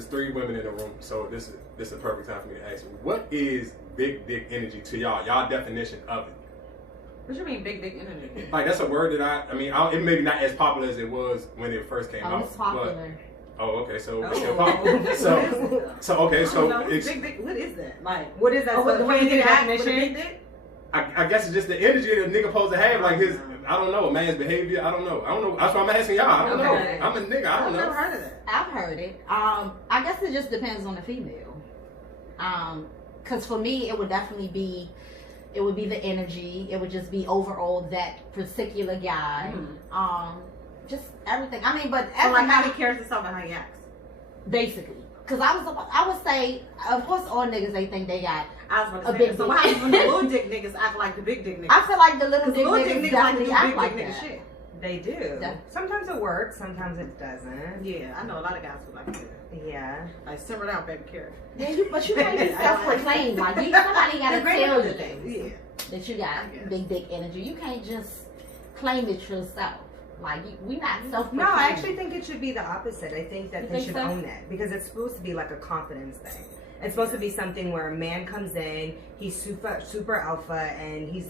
there's 3 women in the room, so this is a perfect time for me to ask you, what is big dick energy to y'all? Y'all definition of it. What you mean, big dick energy? Like, that's a word that it may be not as popular as it was when it first came out. It's popular. Okay, so Oh. it's still popular. So big dick. What is that? Like, what is that? Oh, the way you act with a definition? big dick? I guess it's just the energy that a nigga supposed to have, like his, I don't know, a man's behavior. I don't know. That's why I'm asking y'all. I don't know. I'm a nigga. I don't know. I've never heard of that. I've heard it. I guess it just depends on the female. Because for me, it would definitely be. It would be the energy. It would just be overall that particular guy. Just everything. I mean, but so like how he carries himself and how he acts. Basically, because I would say, of course, all niggas they think they got. I was about to say. So what happens when the little dick niggas act like the big dick niggas? I feel like the little dick like niggas definitely act like big that. shit. They do. Yeah. Sometimes it works. Sometimes it doesn't. Yeah, I know a lot of guys who like that. Yeah. Like simmer down, baby, carrot. Yeah, but you can't be self-proclaimed. Like somebody gotta tell you Yeah. that you got big dick energy. You can't just claim it yourself. Like we not self-proclaimed. No, I actually think it should be the opposite. I think that they should so? own that because it's supposed to be like a confidence thing. It's supposed to be something where a man comes in, he's super alpha, and he's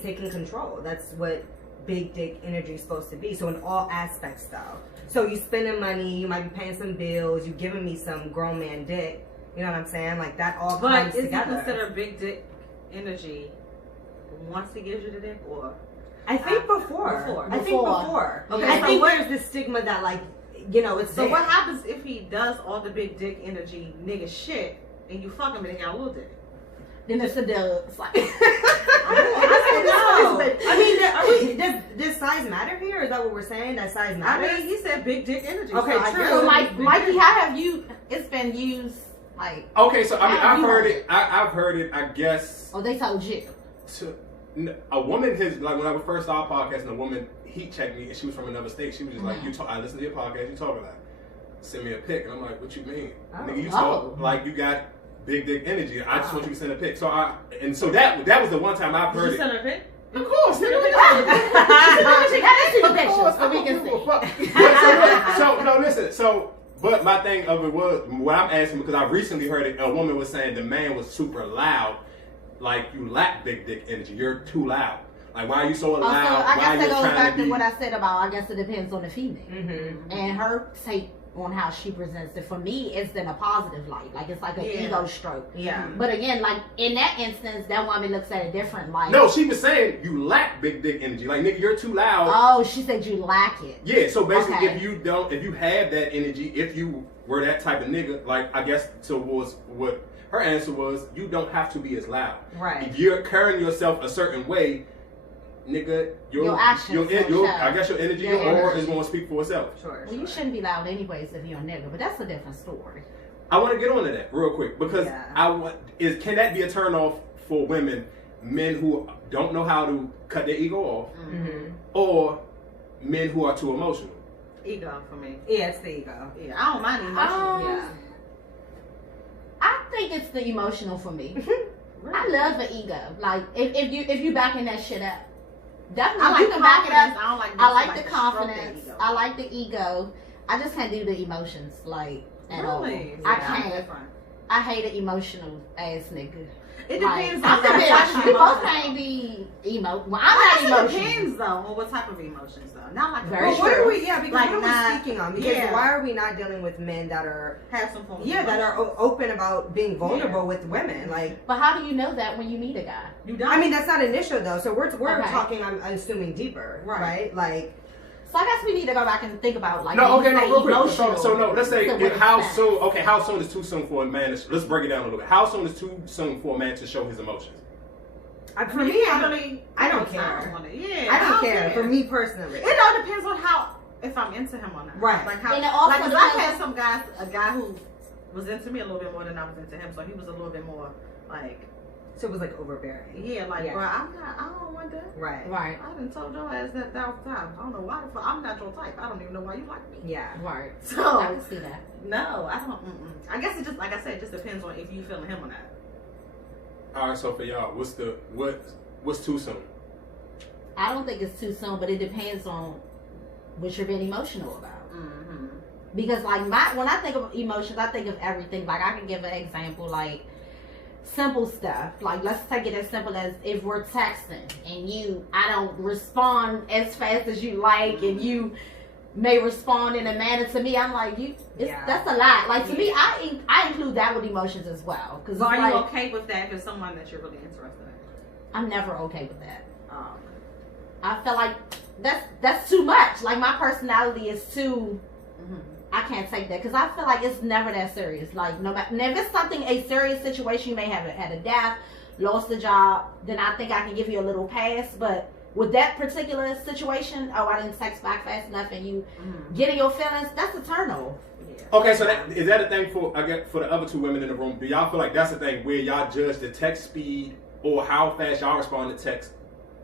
taking control. That's what big dick energy is supposed to be. So in all aspects, though. So you spending money, you might be paying some bills, you giving me some grown man dick. You know what I'm saying? Like that all comes together. But is it considered big dick energy once he gives you the dick, or? I think before. I think before. Okay, I so think there's this stigma that like, you know, it's so there. what happens if he does all the big dick energy nigga shit and you fuck him and he got a little dick? Then it's a dub. It's like I mean, does size matter here? Is that what we're saying? That size matters? I mean, he said big dick energy. Okay, so true. So Mikey, how have you? It's been used like. Okay, so I mean, I've heard it. I've heard it. I guess. Oh, they told you. A woman like when I first started podcasting, a woman heat checked me and she was from another state. She was just like, I listen to your podcast. You talk about it. Send me a pic, and I'm like, what you mean? Nigga, you talk like you got big dick energy. I just want you to send a pic. So that was the one time I've heard it. Did you send her a pic? Of course, nigga. She got to see the pictures so we can see. So no, listen. So, but my thing of it was what I'm asking because I recently heard it. A woman was saying the man was super loud, like you lack big dick energy. You're too loud. Like why are you so loud? I guess that goes back to what I I said about. I guess it depends on the female Mm-hmm. and her take on how she presents it. For me, it's in a positive light. Like it's like an ego stroke. Yeah. But again, like in that instance, that woman looks at it different. Like no, she was saying you lack big dick energy. Like nigga, you're too loud. Oh, she said you lack it. Yeah. So basically, Okay. if you have that energy, if you were that type of nigga, like I guess towards what her answer was, you don't have to be as loud. Right. If you're carrying yourself a certain way, nigga, your actions. I guess your energy, Your or energy. is going to speak for itself. Sure. Well, you shouldn't be loud anyways if you're a nigga, but that's a different story. I want to get onto that real quick because Yeah. can that be a turn off for women, men who don't know how to cut their ego off, Mm-hmm. or men who are too emotional? Ego for me. Yeah, it's the ego. Yeah, I don't mind emotional. Yeah. I think it's the emotional for me. Really? I love an ego. Like if you backing that shit up, definitely I like you can back it confidence. up. I don't like. I like to the stroke confidence. ego. I like the ego. I just can't do the emotions like at all. Really? I Yeah, I'm can't. different. I hate an emotional ass nigga. It Like, depends I'm on the what bitch. type of You both emotion. can't be emo. Well, I'm not It emotional. depends though on what type of emotions though. Not like Very Well, what true. are we? Yeah, because Like what are not- we speaking on? Because yeah. why are we not dealing with men that are have some form of that are emotion. open about being vulnerable with women? Like, But how do you know that when you meet a guy? You don't. I mean, that's not initial though. So we're Okay. talking. I'm assuming deeper, right? Like, So I guess we need to go back and think about like. No, when you okay, no, say real quick. emotional, So no, let's say to what how extent? soon? Okay, how soon is too soon for a man? Let's break it down a little bit. How soon is too soon for a man to show his emotions? for me, I don't I care. want it. Yeah, I don't care. For me personally, it all depends on how if I'm into him or not. Right. Like how. And it also Like 'cause I've depends- had some guys, a guy who was into me a little bit more than I was into him, so he was a little bit more like. so it was like overbearing. Yeah, like, Yeah. bro, I don't want that. Right. Right. I done told your ass that 1,000 times. I don't know why the fuck. I'm not your type. I don't even know why you like me. Yeah. Right. So, I can see that. no, I don't. I guess it just, like I said, it just depends on if you feeling him or not. All right, so for y'all, what's too soon? I don't think it's too soon, but it depends on what you're being emotional about. Mm-hmm. Because like when I think of emotions, I think of everything. Like I can give an example, like simple stuff. Like let's take it as simple as if we're texting and I don't respond as fast as you like, and you may respond in a manner to me. I'm like that's a lot. Like to me, I include that with emotions as well. Because are you okay with that if it's someone that you're really interested in? I'm never okay with that. I feel like that's too much. Like my personality is too. I can't take that because I feel like it's never that serious. Like no matter if it's something a serious situation, you may have had a death, lost a job, then I think I can give you a little pass. But with that particular situation, I didn't text back fast enough, and you getting your feelings, that's a turn off. Okay, so is that a thing for the other two women in the room? Do y'all feel like that's a thing where y'all judge the text speed or how fast y'all respond to text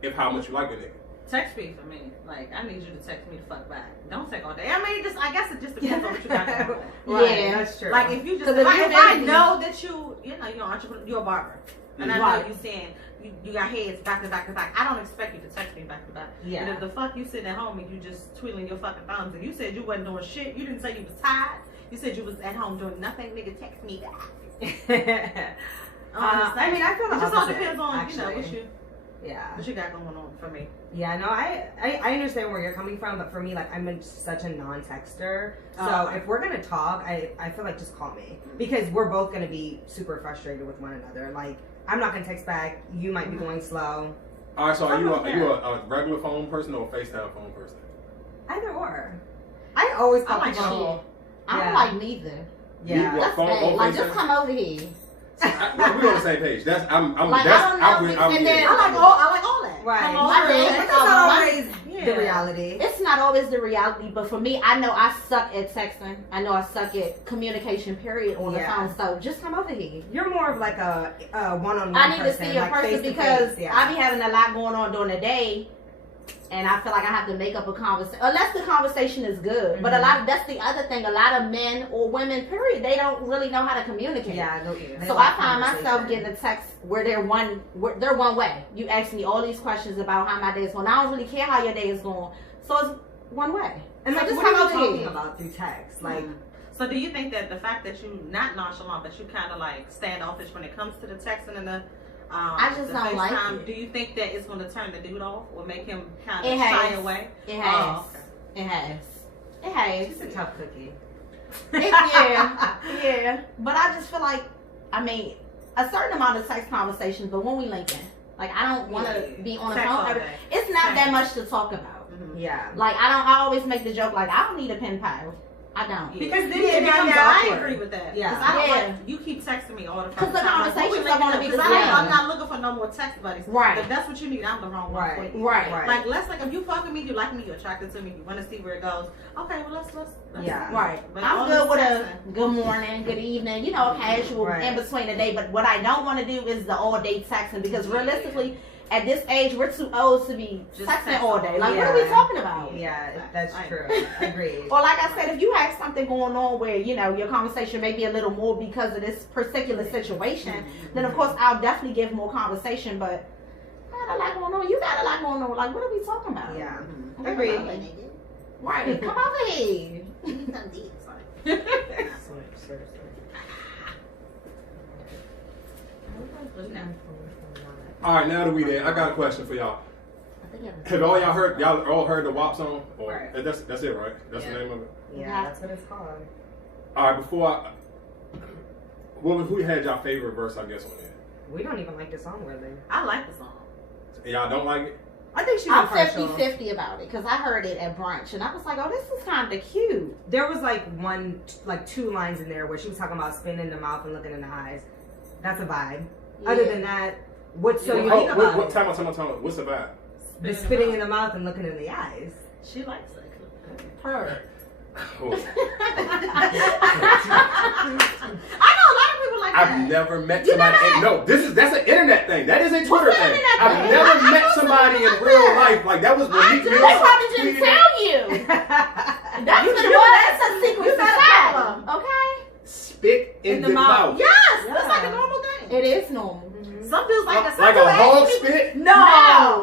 if how much you like a nigga? Text speed for me. Like, I need you to text me the fuck back. Don't take all day. I mean, I guess it just depends on what you got going on. Right, yeah, that's true. Like, if you just, if I know that you're an entrepreneur, you're a barber, and I know you saying you got heads back to back to back, I don't expect you to text me back to back. Yeah. But if the fuck you sitting at home and you just twiddling your fucking thumbs, and you said you wasn't doing shit, you didn't say you was tired, you said you was at home doing nothing, nigga, text me back. I mean, I feel the it just opposite, all depends on actually. what you got going on for me. Yeah, no, I understand where you're coming from, but for me, like, I'm such a non-texter. So if we're gonna talk, I feel like just call me, because we're both gonna be super frustrated with one another. Like, I'm not gonna text back. You might be going slow. All right, so are you a regular phone person or a FaceTime phone person? Either or. I always call like people. I don't like neither. Yeah, that's phone, bad. Like, just come over here. We're on the same page. That's I'm like, that's I don't know. I like all that. Right. It's not always the reality. It's not always the reality, but for me, I know I suck at texting. I know I suck at communication, period, on the phone. So just come over here. You're more of like a one-on-one I need person, to see a like person because I be having a lot going on during the day, and I feel like I have to make up a conversation unless the conversation is good. But that's the other thing. A lot of men or women, period, they don't really know how to communicate. So I find myself getting a text where they're one way. You ask me all these questions about how my day is going. I don't really care how your day is going. So it's one way. And so like, just what come are you over talking here. about through text? Like, so do you think that the fact that you not nonchalant, but you kind of like standoffish when it comes to the texting and the I just don't like it. Do you think that it's going to turn the dude off or make him kind of shy away? It has. It has. She's a tough cookie. Yeah. But I just feel like, I mean, a certain amount of text conversations, but when we linking, like I don't want to be on the phone. It's not that much to talk about. Yeah. Like I always make the joke like I don't need a pen pal. I don't. Because then it becomes awkward. I agree with that. Yeah. Because I don't like, you keep texting me all the time. Because the conversations are going to be the same. I'm not looking for no more text buddies. Right. If that's what you need, I'm the wrong one. Right. Like, let's like, if you fuck with me, you like me, you're attracted to me, you want to see where it goes. Okay, well, let's yeah. Right. But I'm good with a good morning, good evening, casual in between the day. But what I don't want to do is the all day texting because realistically, at this age, we're too old to be texting all day. Like, what are we talking about? Yeah, that's true. Agreed. Or like I said, if you have something going on where, your conversation may be a little more because of this particular situation, then of course I'll definitely give more conversation. But I got a lot going on. You got a lot going on. Like, what are we talking about? Yeah. Agreed. Right. Come over here. All right, now that we there, I got a question for y'all. Have y'all all heard the WAP song? Or, that's it, right? That's the name of it? Yeah, that's what it's called. All right, who had y'all favorite verse, I guess, on it? We don't even like the song, really. I like the song. Y'all don't like it? I think she's I'm 50-50 about it because I heard it at brunch and I was like, oh, this is kind of cute. There was two lines in there where she was talking about spitting in the mouth and looking in the eyes. That's a vibe. Yeah. Other than that, what's so unique about it? Time out. What's the vibe? The spitting in the mouth and looking in the eyes. She likes it. Her. I know a lot of people like that. I've never met somebody. That's an internet thing. That is a Twitter thing. I've never met somebody in real life. Like that was when they probably didn't tell you. That's what it was. That's a secret society. Okay. Spit in the mouth. Yes, that's like a normal thing. It is normal. So Some dudes like that. Like a hog spit? No.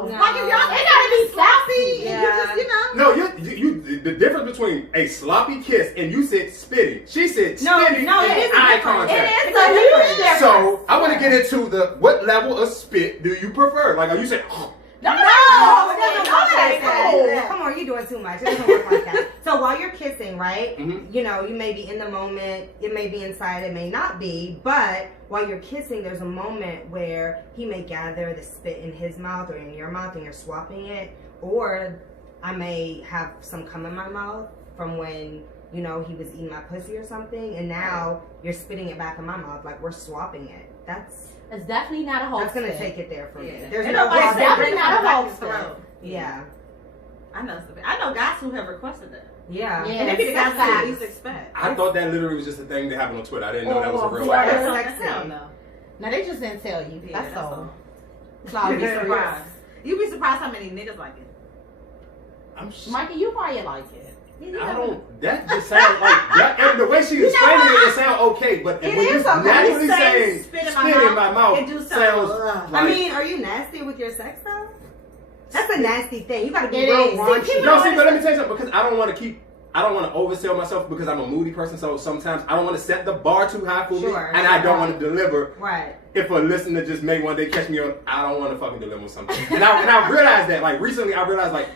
Like if y'all, It gotta be sloppy. and you just, you know. No, you. The difference between a sloppy kiss and you said spitting. She said spitting No, and it is eye different. contact. It is a huge difference. So I want to get into what level of spit do you prefer? Like, are you saying? No, it doesn't no, work like no. that. Come on, you're doing too much. It doesn't work like that. So while you're kissing, right? Mhm. You know, you may be in the moment. It may be inside. It may not be. But while you're kissing, there's a moment where he may gather the spit in his mouth or in your mouth, and you're swapping it. Or I may have some cum in my mouth from when, you know, he was eating my pussy or something, and now you're spitting it back in my mouth. Like, we're swapping it. It's definitely not a whole That's gonna spit. take it there for me. Yeah. There's And no nobody it's said definitely bring not it a back whole his spit. throat. Yeah. I know guys who have requested that. Yeah. Yeah. And if the guys Facts. at least expect. I thought that literally was just a thing that happened on Twitter. I didn't know that was a real Florida life. sex Hell scene. no. Now they just didn't tell you. Yeah, that's all. You'd be Claudia, surprised. You'd be surprised how many niggas like it. Mikey, you probably like it. I don't. That just sounds like that. And the way she explained it sounds okay. But It when you is okay. naturally Say saying spit spit in my in my mouth, it do sound sounds ugh. like. I mean, are you nasty with your sex though? That's a nasty thing. You gotta be It real is. raunchy. See, no, see, but let me tell you something. Because I don't want to oversell myself because I'm a moody person. So sometimes I don't want to set the bar too high for me, Sure, and I don't right. want to deliver. Right. If a listener just may one day catch me on, I don't want to fucking deliver something. And I realized that, like, recently I realized, like,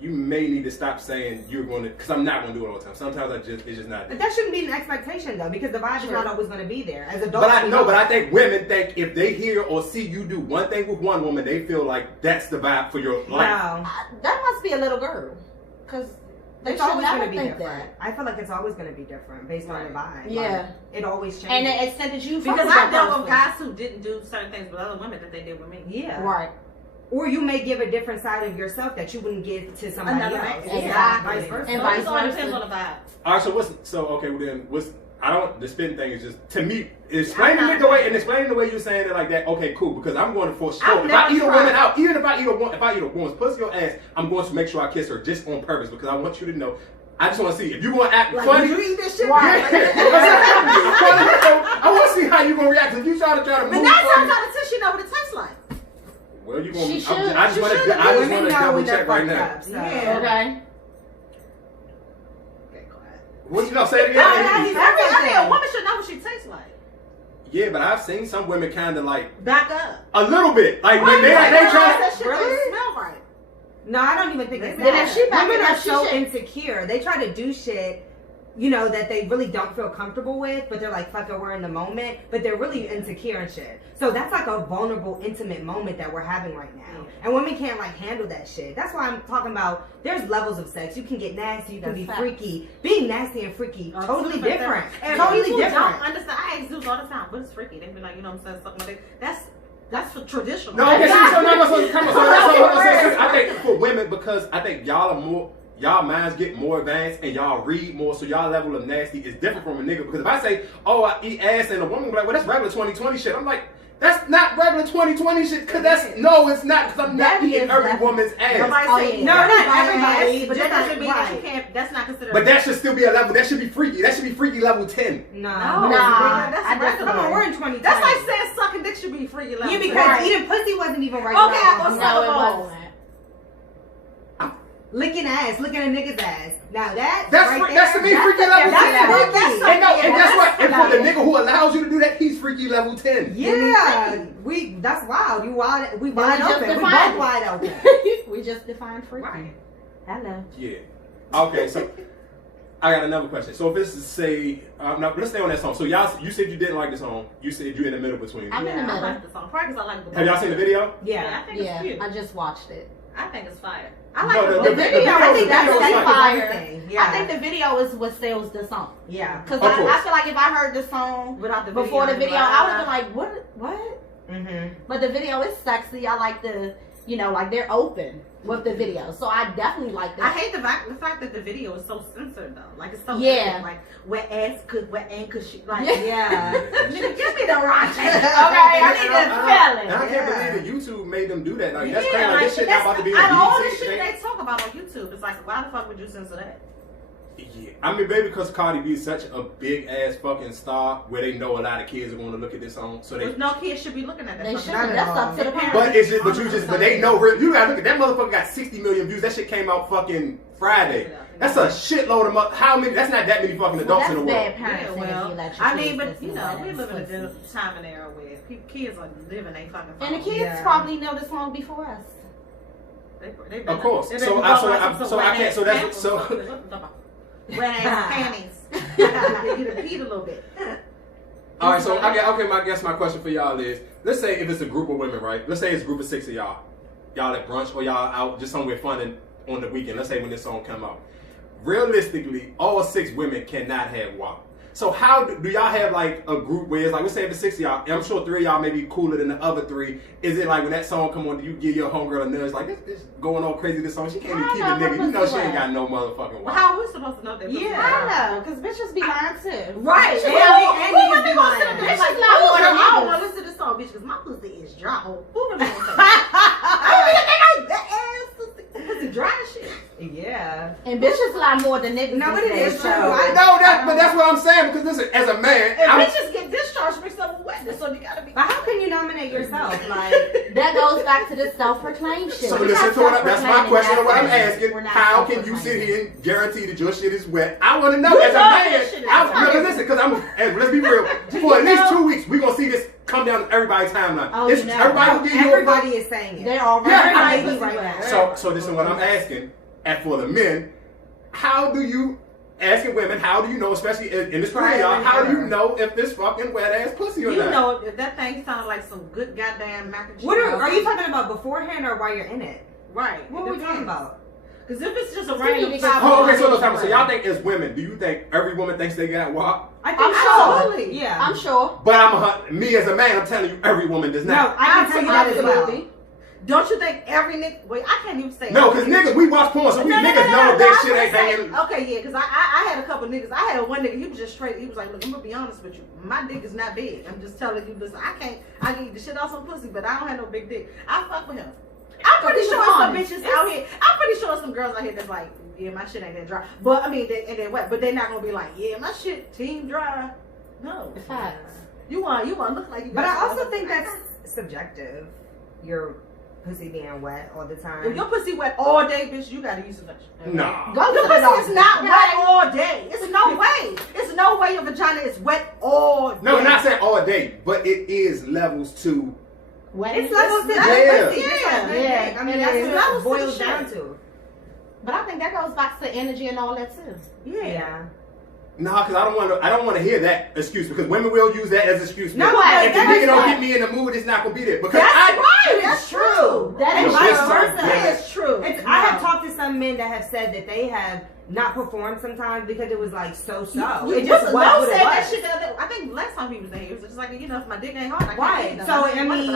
you may need to stop saying you're going to, because I'm not going to do it all the time. Sometimes it's just not. But that shouldn't be an expectation though, because the vibe is not always gonna be there. As adults, But I we know, know but I that. think women think if they hear or see you do one thing with one woman, they feel like that's the vibe for your life. No. That must be a little girl, because they It's should always never gonna be think different. that. I feel like it's always gonna be different based on the vibe. Yeah. Like, it always changes. And the extent that you Because fuck with I that dealt with person. guys who didn't do certain things with other women that they did with me. yeah. Right. Or you may give a different side of yourself that you wouldn't give to somebody Another else. man. Exactly. Vice versa. And So vice it all versa. depends on the vibe. All right, the spitting thing is just, to me, explaining it the way you're saying it like that, okay, cool, because I'm going to for sure. I've If I never eat a tried. woman out, even if I eat a woman's pussy or ass, I'm going to make sure I kiss her just on purpose because I want you to know. I just want to see if you're going to act Like, funny. did you eat this shit? Right. I want to see how you're going to react. If you try to But move that's how funny, I'm trying to know what it tastes like. well, you're going She to. should. I just want to Women know double when they're check right fucked now. up, so. Yeah. Okay. Okay, quiet. What you know? Say it again. I mean, a woman should know what she tastes like. Yeah, but I've seen some women kind of like Back up. a little bit, like when they try. That shit Really? don't smell right. No, I don't even think it's Then that. if she back Women it are up, she so should. insecure. They try to do shit, you know, that they really don't feel comfortable with, but they're like, fuck it, we're in the moment. But they're really insecure and shit. So that's like a vulnerable, intimate moment that we're having right now. And women can't like handle that shit. That's why I'm talking about there's levels of sex. You can get nasty, you can That's be facts. freaky. Being nasty and freaky, totally different. And Totally people different. don't understand. I ask dudes all the time, what is freaky? They be like, you know what I'm saying? Something like that. That's for traditional. No, okay, so I think for women, because I think y'all minds get more advanced and y'all read more, so y'all level of nasty is different from a nigga. Because if I say, oh, I eat ass, and a woman be like, well, that's regular 2020 shit. I'm like, that's not regular 2020 shit. Because it's not. Because I'm not eating every woman's ass. Nobody Oh, say yeah. No, not everybody, everybody, but just that doesn't mean that you right. can't. That's not considered. But that should still be a level. That should be freaky. That should be freaky level 10. No. No, Nah, that's I regular. Come on, we're in 2020. That's like saying sucking dick should be freaky level. Yeah, because Right. eating pussy wasn't even right. Okay, I go No, it Balls. wasn't. Licking ass, licking a nigga's ass. Now that's That's right that's to there, me freaky level 10. that's freaky. And guess what? And for the freaky. nigga who allows you to do that, he's freaky level 10. Yeah, that's wild. You wild. We wide just open. We defined both wide open. We just defined freaky. Right. Hello. Yeah. Okay, so I got another question. So if this is say, now let's stay on that song. So you said you didn't like the song. You said you're in the middle between. I'm in the I middle. like the song. Probably because I like the. Have y'all seen the video? Yeah, I think it's Yeah, cute. I just watched it. I think it's fire. I No, like the the video- video. I think the that's video is that's like- fire. everything. Yeah. I think the video is what sells the song. Yeah. Because Of course. I feel like if I heard the song Without the video, before the video, like, I would have been like, what? Mm-hmm. But the video is sexy. I like like they're open with the video. So I definitely like I that. hate the fact that the video is so censored though. Like it's so Yeah. big. Like wet ass could wet and could she like Yeah. nigga, give me the rock. Okay, I need And to I feel it. can't believe that YouTube made them do that. Like that's Yeah, crazy. Like this shit not that's about to be out of all a the BET shit thing. they talk about on YouTube. It's like, why the fuck would you censor that? Yeah, I mean, baby, because Cardi B is such a big ass fucking star, where they know a lot of kids are going to look at this song, so they. But no kids should be looking at that. They fucking shouldn't. song. That's up to the parents. But it's just, but they know. You gotta look at that motherfucker got 60 million views. That shit came out fucking Friday. That's a shitload of how many? That's not that many fucking adults in the world. Bad parenting Yeah, if you let your I mean, kids but listen you to know, that we ass live in a pussy. different time and era where kids are living a fucking. And the kids Yeah. probably know the song before us. They Of course. they So I can't. So that's so. Wet ass panties. You get peed a little bit. All right, so I guess my question for y'all is: let's say if it's a group of women, right? Let's say it's a group of 6 of y'all at brunch or y'all out just somewhere fun on the weekend. Let's say when this song come out. Realistically, all 6 women cannot have WAP. So how do y'all have like a group where it's like, let's say if it's 6 of y'all, and I'm sure 3 of y'all may be cooler than the other 3. Is it like when that song come on, do you give your homegirl a nudge like this going all crazy this song? She can't even keep a nigga. You know she ain't got no motherfucking WAP. Well, how are we supposed to know that? I know, because bitches be lying too. Right. Bitches And lying. niggas be lying. Bitches Like, not I more than don't want niggas. to listen to this song, bitch, because my pussy is dry. Who really want to say that? That ass pussy dry as shit. Yeah. And bitches lie more than niggas. No, but these it days, is so- true. But that's what I'm saying, because listen, as a man, And I'm, bitches get discharged mixed up with wetness, so you gotta be. But how can you nominate yourself? Like, That goes back to the self-proclaimed shit. so We listen got to what that's my self-proclaiming, question of what I'm that's asking. we're not How can you self-proclaiming. sit here and guarantee that your shit is wet? I want to know You as a know man. that shit is No, wet. listen, because let's be real. For at least 2 weeks, we're gonna see this come down everybody's timeline. Oh, It's- you know. everybody will give you a everybody is saying it. They're all Yeah, right. everybody right right now. So this is what I'm asking. And for the men, how do you asking women? How do you know, especially in this Trial career, and how do you error. know if this fucking wet ass pussy or You not? know, if that thing sounds like some good goddamn mac and cheese. What are you talking about beforehand or while you're in it? Right. What were we talking about? Because if it's just a You random need to get five. Oh, okay, so y'all think as women, do you think every woman thinks they got WAP? I I'm sure. Absolutely. Yeah. I'm sure. But me as a man, I'm telling you, every woman does No, not. I can tell you that as well. Absolutely. Don't you think every nigga? Wait, I can't even say. No, every because niggas, we watch porn, so we niggas know no, that I shit ain't was gonna say- hanging. Okay, yeah, because I had a couple niggas. I had one nigga. He was just straight. He was like, "Look, I'm gonna be honest with you. My dick is not big. I'm just telling you. Listen, I can eat the shit off some pussy, but I don't have no big dick. I fuck with him. I'm pretty he sure was some honest. bitches out here. I'm pretty sure some girls out here that's like, yeah, my shit ain't that dry. But I mean, they're wet, but they're not gonna be like, yeah, my shit team dry. No, Facts. you want to look like you. But got I also some think other- that's subjective. Your pussy being wet all the time. If your pussy wet all day, bitch, you gotta use some lotion. Nah. Go Your to the pussy is doctor. not Okay. wet all day. It's no way. It's no way your vagina is wet all day. No, not saying all day, but it is levels to. Wet It's is- levels to Yeah. pussy. Yeah. Yeah. I mean, It that's is. what Levels it to boils the down shit. to. But I think that goes back to energy and all that too. Yeah. Nah, because I don't want to hear that excuse, because women will use that as an excuse. No, If but the that's nigga don't not- get me in the mood, it's not gonna be there. Because That's I, right. That's true. That And is vice true. versa. That is true. It's, I have talked to some men that have said that they have not performed sometimes because it was like so. It just was Lo what said it that was. shit the other. I think last time he was there, he was just like, you know, if my dick ain't hard, I can't Right. get it. So, I I mean-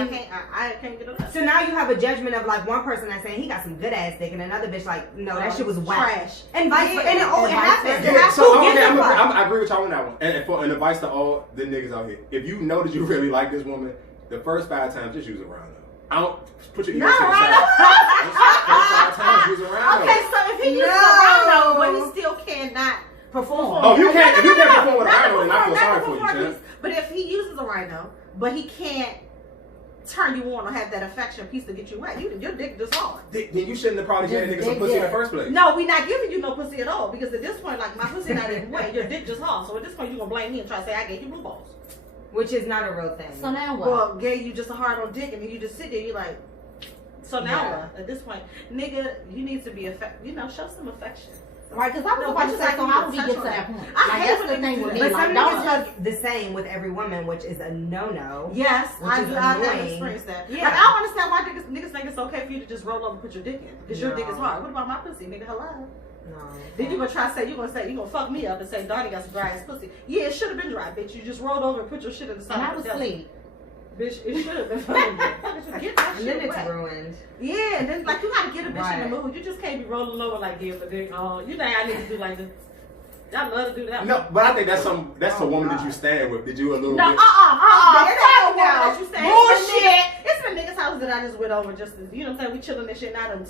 I can't get it up. So now you have a judgment of like one person that's saying he got some good ass dick and another bitch like, no, that shit was wet. Trash. And vice versa. And it And vice happens. versa. yeah, Who so gives okay, a fuck? I agree with y'all on that one. And advice to all the niggas out here: if you know that you really like this woman, the first 5 times just use a round up. I don't put your ego to Not the right side. First 5 times use a round Okay, up. so if he uses No. a round but he still cannot perform. Oh, you can't. If you can't No, perform with a not rhino, then I feel perform, sorry not for you, perform, champ. But if he uses a rhino, but he can't turn you on or have that affection piece to get you wet, your dick just hard. Then you shouldn't have probably gave that nigga some pussy in the first place. No, we not giving you no pussy at all because at this point, like my pussy not even wet, your dick just hard. So at this point, you gonna blame me and try to say I gave you blue balls. Which is not a real thing. So now what? Well, gave you just a hard on dick, and then you just sit there, you like. So now Yeah. what? At this point, nigga, you need to be show some affection. Right, because I was No, about to bitches say, like so you how to do we touch get on to that. that point? I Like, hate that's when the niggas thing do with that. me. But Like, some don't niggas just look the same with every woman, which is a no-no. Yes, Which I is have annoying. experienced that. Yeah. Like, I don't understand why niggas think it's okay for you to just roll over and put your dick in. Because your dick is No. hard. What about my pussy, nigga? Hello? No. Then you gonna try to say, you gonna fuck me up and say, Donnie got some dry ass pussy. Yeah, it should have been dry, bitch. You just rolled over and put your shit in the side and I of was the desert. asleep. Bitch, it should have been fucking get that And then shit it's wet. ruined. Yeah, and then like you gotta get a bitch in Right. the mood. You just can't be rolling over like give a dick. Oh, you think I need to do like this? I love to do that. No, but I think that's a woman that you God. stand with. Did you a little No, bit? fuck fuck no. no. That you say. It's been niggas' houses that I just went over just to, you know what I'm saying? We chilling and shit and I done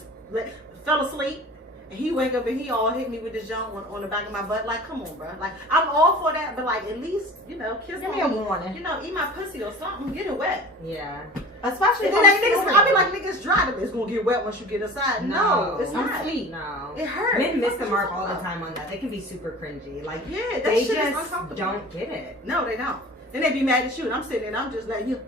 fell asleep. and he wake up and he all hit me with his junk on the back of my butt. Like, come on, bro. Like, I'm all for that, but like, at least, you know, kiss Give me a warning. You know, eat my pussy or something, get it wet. Yeah. Especially And then niggas, I be like, niggas dry, but it's gonna get wet once you get inside. No, it's not. Sweet. No. It hurts. Men miss the mark all the time on that. They can be super cringy. Like, Yeah, that they shit is just uncomfortable. don't get it. No, they don't. Then they be mad at you, and I'm sitting there, and I'm just like, you.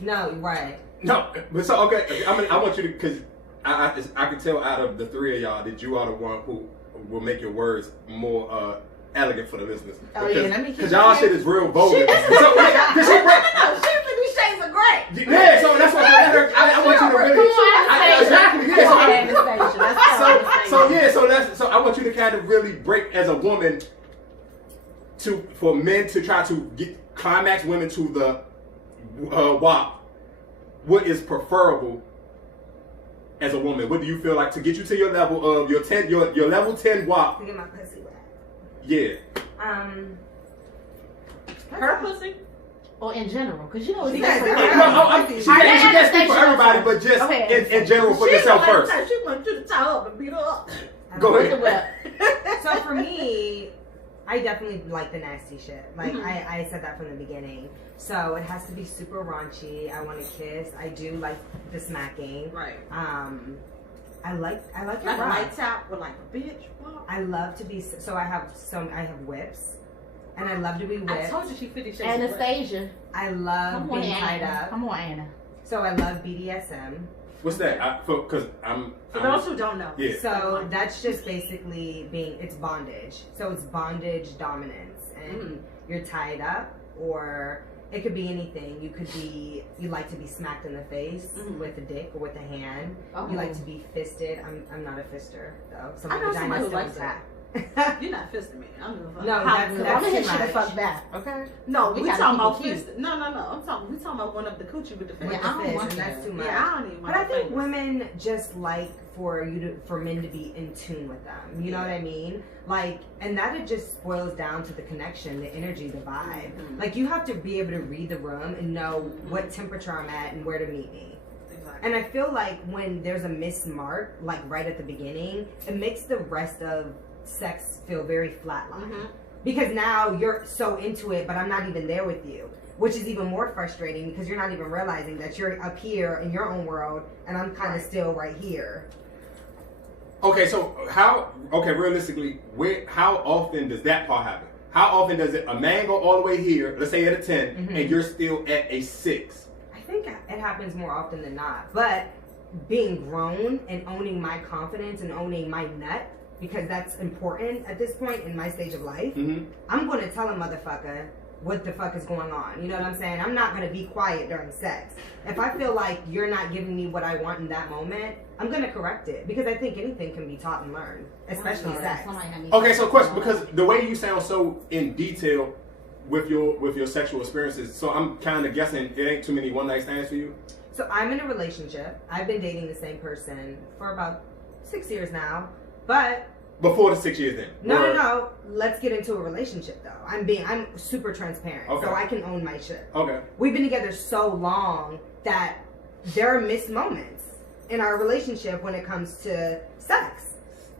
No, right. No, but so okay. I want you to, because I can tell out of the three of y'all that you are the one who will make your words more elegant for the listeners. Oh, yeah, let me keep because y'all shit is real vulgar. So, yeah, No, she with these shades of gray. yeah, so that's what I want you to really. Exactly. Yeah. So I want you to kind of really break as a woman for men to try to climax women to the WAP. What is preferable as a woman? What do you feel like to get you to your level of your level 10 WAP? To get my pussy wet. Yeah. Her pussy? Or in general, because you know it's She different. She can't speak for everybody, but just in general for yourself first. She went to the top and beat her up. Go ahead. So for me, I definitely like the nasty shit. Like I said that from the beginning. So it has to be super raunchy. I want to kiss. I do like the smacking. Right. I like it Like rough. lights out with like a bitch. What? I love to be so I have whips, and I love to be whipped. I told you she 50 shades of gray. Anastasia. I love being tied up. Come on, Anna. So I love BDSM. What's that? Because I'm. For those who don't know. Yeah. So that's just basically it's bondage. So it's bondage dominance, and you're tied up, or it could be anything. You like to be smacked in the face with a dick or with a hand. Oh. You like to be fisted. I'm not a fister though. So my I know vagina's somebody who still likes intact. You're not fisting me. I'm gonna fuck. No, I'm that's gonna hit too you the much. fuck back. Okay. No, We we gotta talking keep about it cute. fist. No. We talking about one up the coochie with the fist. With Yeah, I the don't fist, want and that. that's too much. Yeah, I don't even want But I no think fingers. women just like for men to be in tune with them. You know what I mean? Like, and that it just boils down to the connection, the energy, the vibe. Like, you have to be able to read the room and know what temperature I'm at and where to meet me. Exactly. And I feel like when there's a missed mark, like right at the beginning, it makes the rest of sex feel very flatline. Because now you're so into it, but I'm not even there with you. Which is even more frustrating because you're not even realizing that you're up here in your own world and I'm kind of still right here. Okay, so realistically, how often does that part happen? How often does a man go all the way here, let's say at a 10, and you're still at a 6? I think it happens more often than not. But being grown and owning my confidence and owning my nut, because that's important at this point in my stage of life, I'm going to tell a motherfucker what the fuck is going on. You know what I'm saying? I'm not going to be quiet during sex. If I feel like you're not giving me what I want in that moment, I'm going to correct it. Because I think anything can be taught and learned, especially sex. Okay, so question, because the way you sound so in detail with your sexual experiences, so I'm kind of guessing it ain't too many one night stands for you? So I'm in a relationship. I've been dating the same person for about 6 years now. But before the 6 years then? No. Let's get into a relationship though. I'm super transparent. Okay. So I can own my shit. Okay. We've been together so long that there are missed moments in our relationship when it comes to sex.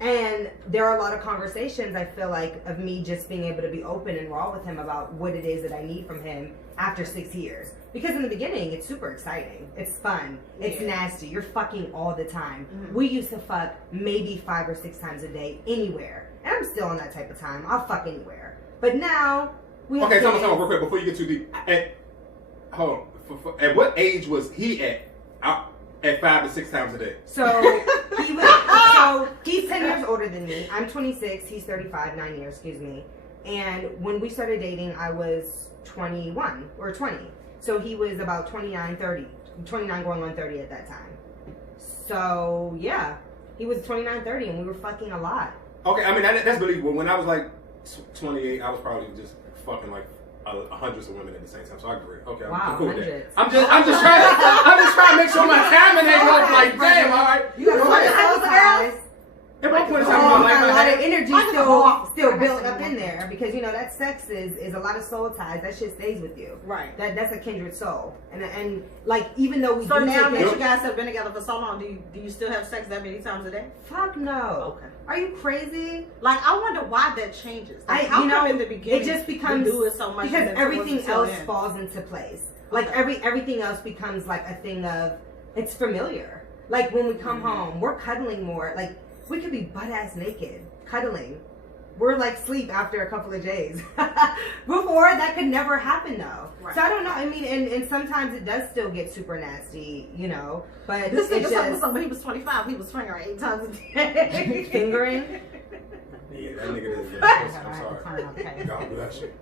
And there are a lot of conversations, I feel like, of me just being able to be open and raw with him about what it is that I need from him after 6 years. Because in the beginning, it's super exciting. It's fun. It's nasty. You're fucking all the time. We used to fuck maybe 5 or 6 times a day anywhere. And I'm still on that type of time. I'll fuck anywhere. But now, we have Okay, tell me real quick before you get too deep. At what age was he at 5 to 6 times a day? So he's 10 years older than me. I'm 26. He's 35. 9 years, excuse me. And when we started dating, I was 21 or 20. So he was about 29 going on 30 at that time. So yeah, he was 29, 30, and we were fucking a lot. Okay, I mean that's believable. When I was like 28, I was probably just fucking like hundreds of women at the same time. So I agree. Okay, Wow, I'm cool with hundreds. that. I'm just trying to make sure my timing ain't off. Like damn, all right. You got Go ahead. so size. At one point in time, a like lot of energy still I built got up some in there because you know that sex is a lot of soul ties. That shit stays with you. Right. That's a kindred soul. And like even though we So do now that take you guys have been together for so long, do you still have sex that many times a day? fuck no. Okay. Are you crazy? Like I wonder why that changes. Like, you know, in the beginning it just becomes you do it so much because and then everything towards the tail else end. falls into place. Like Okay. everything else becomes like a thing of it's familiar. Like when we come home, we're cuddling more. Like we could be butt ass naked cuddling. We're like sleep after a couple of days. Before that could never happen though. Right. So I don't know. I mean, and sometimes it does still get super nasty, you know. But This it's nigga just when he was 25, he was fingering 8 times a day. fingering. Yeah, that nigga is. I'm sorry. Okay. God bless you.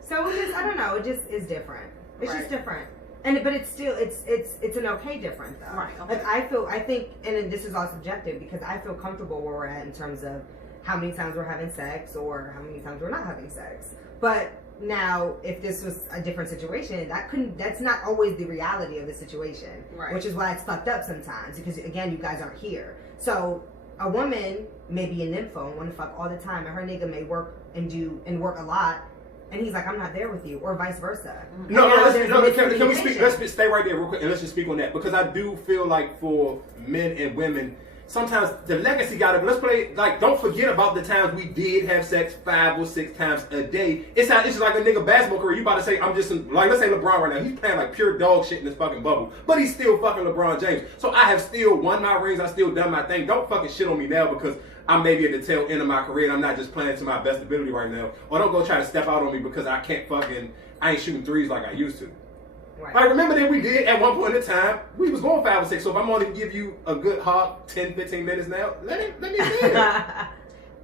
So it just I don't know. It just is different. It's Right. just different. But it's still it's an okay different though. Right, okay. Like I think, and this is all subjective because I feel comfortable where we're at in terms of how many times we're having sex or how many times we're not having sex. But now, if this was a different situation, that's not always the reality of the situation, Right. which is why it's fucked up sometimes because again, you guys aren't here. So a woman may be a nympho and want to fuck all the time, and her nigga may work and work a lot. And he's like, I'm not there with you, or vice versa. No, And now can we speak? miscommunication. Let's stay right there real quick and let's just speak on that because I do feel like for men and women, sometimes the legacy gotta. Let's play like. Don't forget about the times we did have sex 5 or 6 times a day. It's just like a nigga basketball career. You about to say I'm just like let's say LeBron right now. He's playing like pure dog shit in this fucking bubble, but he's still fucking LeBron James. So I have still won my rings. I still done my thing. Don't fucking shit on me now because I'm maybe at the tail end of my career and I'm not just playing to my best ability right now. Or don't go try to step out on me because I ain't shooting threes like I used to. Right. Like, remember that we did at one point in time, we was going 5 or 6. So if I'm only give you a good hot 10, 15 minutes now, let me see it.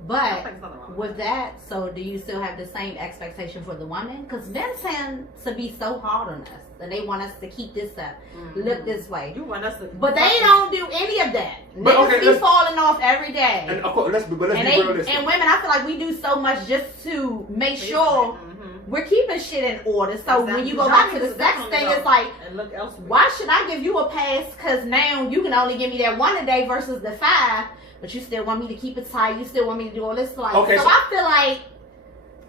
But with that, so do you still have the same expectation for the woman? Because men tend to be so hard on us, and they want us to keep this up, look this way. You want us to, But they don't do any of that. But Niggas okay, be let's- falling off every day. And of course, let's be And realistic. and women, I feel like we do so much just to make sure we're keeping shit in order. So when you go back to the sex thing, it's like, and look elsewhere. why should I give you a pass? Because now you can only give me that 1 a day versus the 5, but you still want me to keep it tight. You still want me to do all this. Like, Okay, so so- I feel like,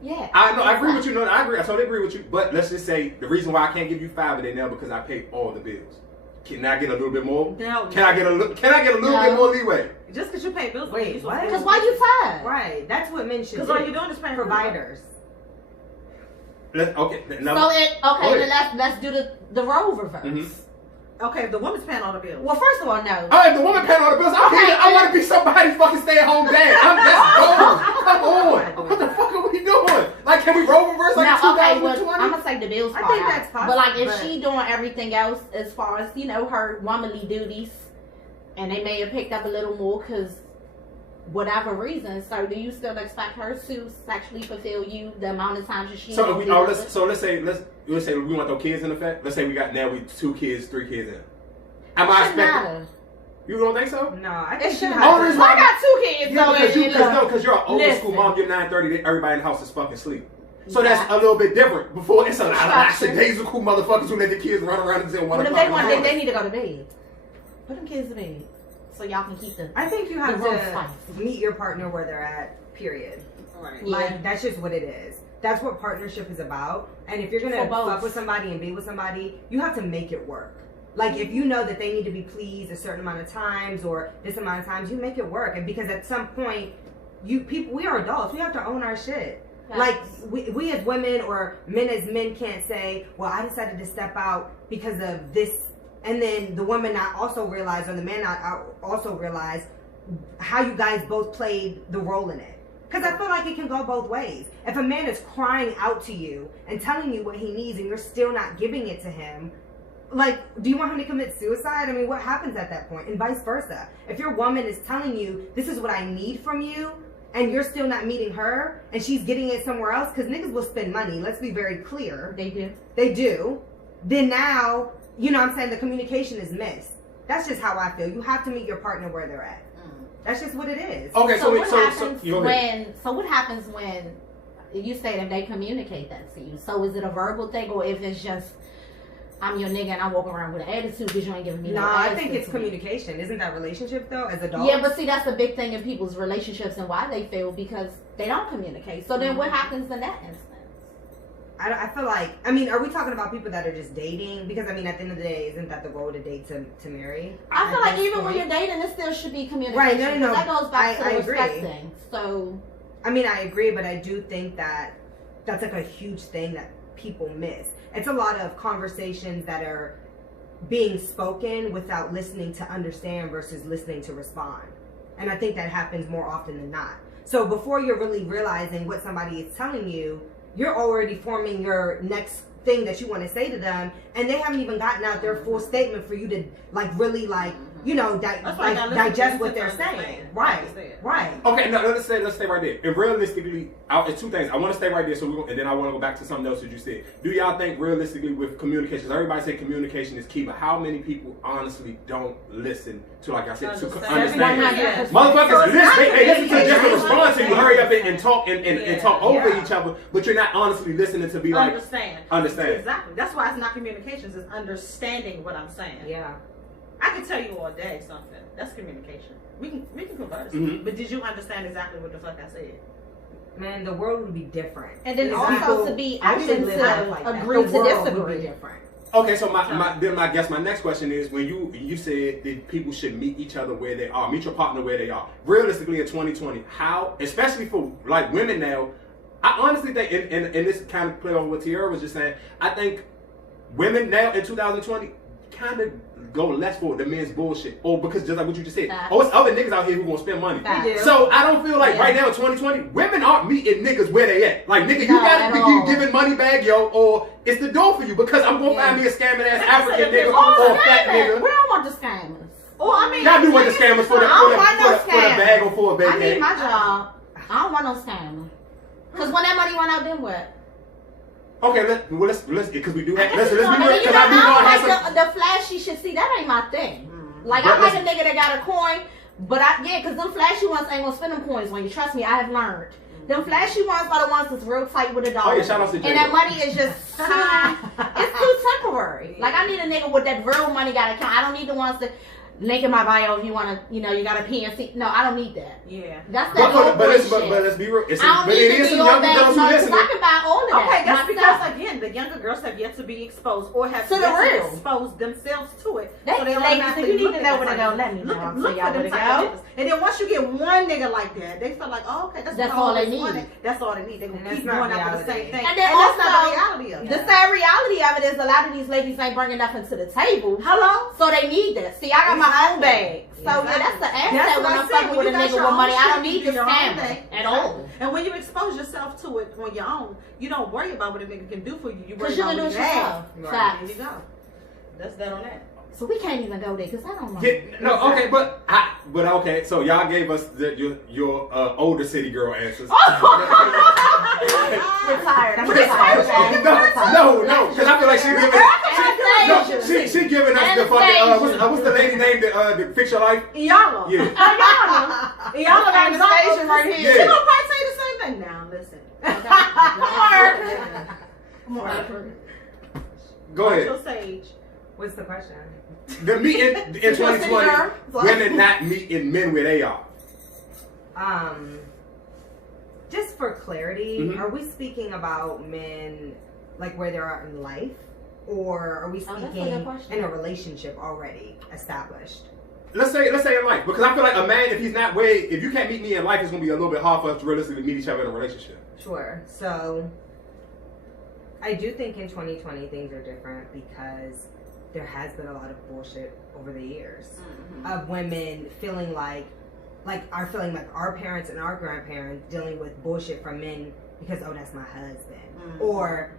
yeah. I agree with you. No, I agree. I totally agree with you. But let's just say the reason why I can't give you 5 a day now because I paid all the bills. Can I get a little bit more? No. Can I get a little bit more leeway? Just because you pay bills. Wait, what? Because why you tired? Right. That's what men should do. Because all you're doing is paying for providers. Okay. Now, So Go then let's do the role reverse. Mhm. Okay, if the woman's paying all the bills. Well, first of all, no. all right, the woman paying all the bills. I want to be somebody's fucking stay-at-home dad. That's gold. Come on. What the fuck are we doing? Like, can we roll reverse like Now, okay, 2020? well, I'm gonna say the bills I part think out. that's possible, But like, if but- she doing everything else as far as her womanly duties, and they may have picked up a little more because whatever reason. So, do you still expect her to sexually fulfill you the amount of times that she? So, will do it? let's say we want those kids in effect. Let's say we 2 kids, 3 kids in. Am I It expecting? matter. You don't think so? No, I It think you shouldn't. have Only to. reason I got 2 kids. Yeah, so because you're an old listen. school mom. You're 9:30. Everybody in the house is fucking asleep. So that's a little bit different. Before it's a lot of days cool motherfuckers who let the kids run around until 1 But if o'clock. they want, they need to go to bed. Put them kids to bed so y'all can keep them. I think you have The room to spice. meet your partner where they're at, period. Right. Yeah. Like, that's just what it is. That's what partnership is about. And if you're going to For both. fuck with somebody and be with somebody, you have to make it work. Like, if you know that they need to be pleased a certain amount of times or this amount of times, you make it work. And because at some point, we are adults. We have to own our shit. Facts. Like, we as women or men as men can't say, well, I decided to step out because of this. And then the woman not also realize, or the man not also realize how you guys both played the role in it. Because I feel like it can go both ways. If a man is crying out to you and telling you what he needs and you're still not giving it to him, like, do you want him to commit suicide? I mean, what happens at that point? And vice versa. If your woman is telling you, this is what I need from you, and you're still not meeting her, and she's getting it somewhere else, because niggas will spend money. Let's be very clear. They do. They do. Then now, you know what I'm saying, the communication is missed. That's just how I feel. You have to meet your partner where they're at. That's just what it is. Okay, So what so happens go ahead. when? So what happens when you say that they communicate that to you? So is it a verbal thing, or if it's just I'm your nigga and I walk around with an attitude because you ain't giving me no I think attitude it's communication. Isn't that relationship though, as adults? Yeah, but see, that's the big thing in people's relationships and why they fail because they don't communicate. So then what happens in that instance? I feel like, I mean, are we talking about people that are just dating? Because, I mean, at the end of the day, isn't that the goal to date to marry? I feel like even when you're dating, it still should be communication. Right, no. That goes back to the respect agree. thing. So, I mean, I agree, but I do think that that's like a huge thing that people miss. It's a lot of conversations that are being spoken without listening to understand versus listening to respond. And I think that happens more often than not. So before you're really realizing what somebody is telling you, you're already forming your next thing that you want to say to them, and they haven't even gotten out their full statement for you to like really like digest what they're saying. Right. Okay, no, let's stay right there. And realistically, it's two things. I want to stay right there, and then I want to go back to something else that you said. Do y'all think realistically with communication? Everybody say communication is key, but how many people honestly don't listen to, like I said, to understand? Motherfuckers listen. They listen to just to respond to you. Hurry up and talk and talk over each other, but you're not honestly listening to be like understand. Exactly. That's why it's not communications. It's understanding what I'm saying. Yeah. I can tell you all day something. That's communication. We can converse. But did you understand exactly what the fuck I said? Man, the world would be different. And then also to be actions to agree to disagree. Different. Okay, so my next question is, when you said that people should meet each other where they are, meet your partner where they are. Realistically, in 2020, how, especially for like women now, I honestly think, and this kind of play on what Tiara was just saying, I think women now in 2020 kind of go less for the men's bullshit. Or because just like what you just said, it's other niggas out here who gonna spend money. So I don't feel like right now in 2020, women aren't meeting niggas where they at. Like, nigga, you gotta be giving money back, yo, or it's the door for you, because I'm gonna find me a scamming ass African nigga or a fat nigga. We don't want the scammers. Oh, I mean, y'all do want the scammers for the bag or for a vacation. I need my job. I don't want no scammer. Cause when that money run out, then what? Okay, let's because we do have. Let's be real. Because I do know how the flashy shit. See, that ain't my thing. Like, I like a nigga that got a coin, but because them flashy ones ain't gonna spend them coins on you. Trust me, I have learned. Them flashy ones are the ones that's real tight with a dollar. Oh yeah, shout out to Jay. And that money is just it's too temporary. Like, I need a nigga with that real money got account. I don't need the ones that link in my bio if you want to, you got a PNC. No, I don't need that. Yeah. That's that old boy shit. But let's be real. I don't need to be old bags. No, because I can buy all of that. Okay, that's because, again, the younger girls have yet to be exposed or have to yet to expose themselves to it. So they automatically if you need to know where to go, let me know. Look for them type of niggas. And then once you get one nigga like that, they feel like, oh, okay, that's all they need. That's all they need. They're going to keep going after the same thing. And then that's not the reality of it. The sad reality of it is a lot of these ladies ain't bringing nothing to the table. Hello? So they need that. See, I got my own bag. So yeah, that's the asset when I'm fucking with a nigga with money. I don't need this scammer at all. And when you expose yourself to it on your own, you don't worry about what a nigga can do for you. You worry you about can do what it you yourself. have. There you go. That's that on that. So we can't even go there because I don't know. Okay, but okay. So y'all gave us your older city girl answers. Retired. I'm retired. No, because I feel like she giving us the fucking what's the lady name that fix your life? Yall. Yeah. Yall got the station right here. Yeah. She gonna probably say the same thing. Now listen. Go ahead. Marshall Sage. What's the question? The meeting in 2020, women not meeting men where they are. Just for clarity, are we speaking about men like where they are in life, or are we speaking in a relationship already established? Let's say in life, because I feel like a man, if you can't meet me in life, it's gonna be a little bit hard for us to realistically meet each other in a relationship. Sure. So I do think in 2020 things are different because there has been a lot of bullshit over the years of women feeling like our parents and our grandparents dealing with bullshit from men because, oh, that's my husband, or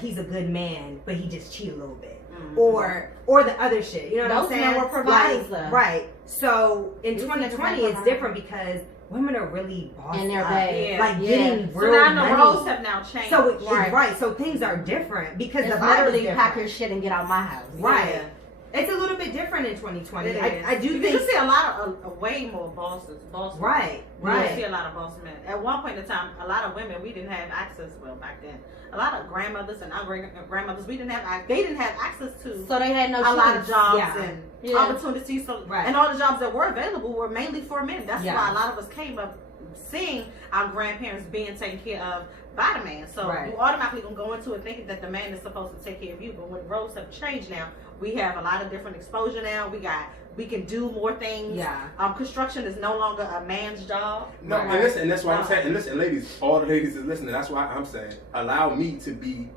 he's a good man but he just cheat a little bit, or the other shit. You know what I'm saying? Those men were providers, though. Right. So in 2020 it's different because women are really bossed in their up, bag. getting real so now money. the roles have now changed. So so things are different because it's the vibe literally is pack different. your shit and get out my house. Right. Yeah. It's a little bit different in 2020. I do you think you see a lot of way more bosses. Right. You see a lot of boss men. At one point in time, a lot of women we didn't have access. Well, back then, a lot of grandmothers and our grandmothers they didn't have access to. So they had no a lot of jobs Yeah. opportunities. So and all the jobs that were available were mainly for men. That's why a lot of us came up seeing our grandparents being taken care of by the man. So you automatically gonna go into it thinking that the man is supposed to take care of you. But when roles have changed now, we have a lot of different exposure now. We can do more things. Yeah. Construction is no longer a man's job. No, and listen, and that's why I'm saying, and listen, ladies, all the ladies is listening. That's why I'm saying, allow me to be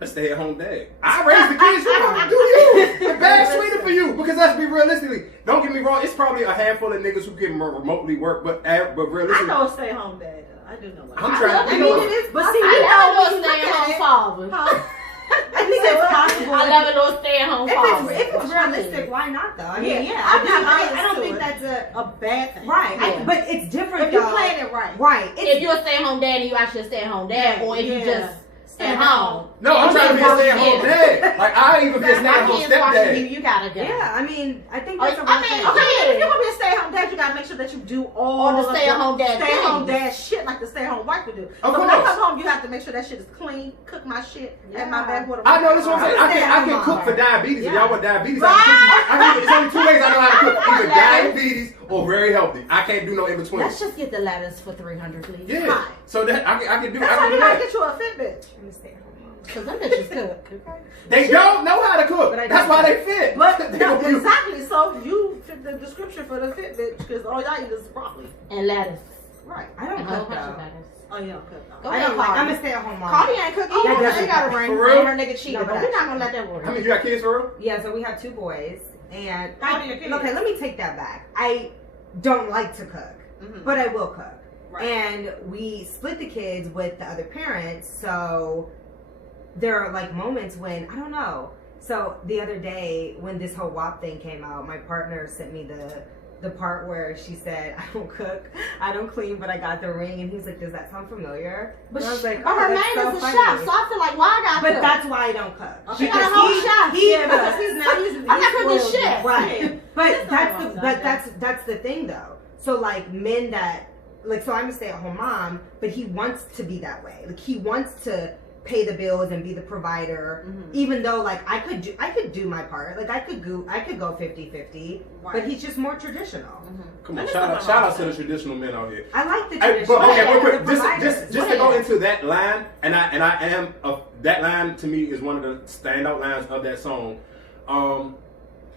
a stay-at-home dad. I raise the kids. You want to do you. The bag's sweeter for you. Because let's be realistically, don't get me wrong. It's probably a handful of niggas who can remotely work, but realistically, I know a stay-at-home dad. I do know. I'm trying. I mean, it is, but see, I know a stay-at-home father. I think it's possible. I love a little stay-at-home father. If it's realistic, why not though? I mean, I don't think that's a bad thing. Right. But it's different if you're playing it right. Right. If you're a stay-at-home daddy, you actually a stay-at-home dad, or if you just stay home. No, I'm trying to be a stay-at-home dad. Like I even be a stay-at-home stepdad. You gotta go. Yeah, I mean, I think that's a real thing. Okay, if you're gonna be a stay-at-home dad, you gotta make sure that you do all the stay-at-home dad shit like the stay-at-home wife would do. So when I come home, you have to make sure that shit is clean, cook my shit, and my backwater. I know, that's what I'm saying. I can cook for diabetes. If y'all want diabetes, it's only 2 ways I know how to cook. Either diabetes or very healthy. I can't do no in between. Let's just get the letters for $300, please. Yeah. So that I can do. That's how you gotta get you a fit bitch. I'm a stay-at-home mom. Because them bitches cook. They don't know how to cook. That's why they fit. But no, exactly. So you fit the description for the fit bitch because all y'all eat is broccoli and lettuce. Right. I don't cook though. Oh, you don't cook. I don't like. I'm a stay-at-home mom. Cardi ain't cooking. She got a ring. For real? Her nigga cheated, but we're not gonna let that work. I mean, you got kids for real? Yeah. So we have 2 boys, and How old are your kids? okay, let me take that back. I don't like to cook, but I will cook. Right. And we split the kids with the other parents, so there are like moments when I don't know. So the other day when this whole WAP thing came out, my partner sent me the part where she said, I don't cook, I don't clean, but I got the ring, and he was like, does that sound familiar? But I was like, her man is a chef, so I feel like why I got But cook? that's why I don't cook. She got a whole chef. Because he's I'm not cooking shit. Right. But that's the thing though. So like men that like, so I'm a stay-at-home mom, but he wants to be that way. Like he wants to pay the bills and be the provider, even though like I could do my part. Like I could go 50-50, but he's just more traditional. Come on, shout out to the traditional men out here. I like the traditional. But okay, real quick, just to go into that line, and I am that line to me is one of the standout lines of that song.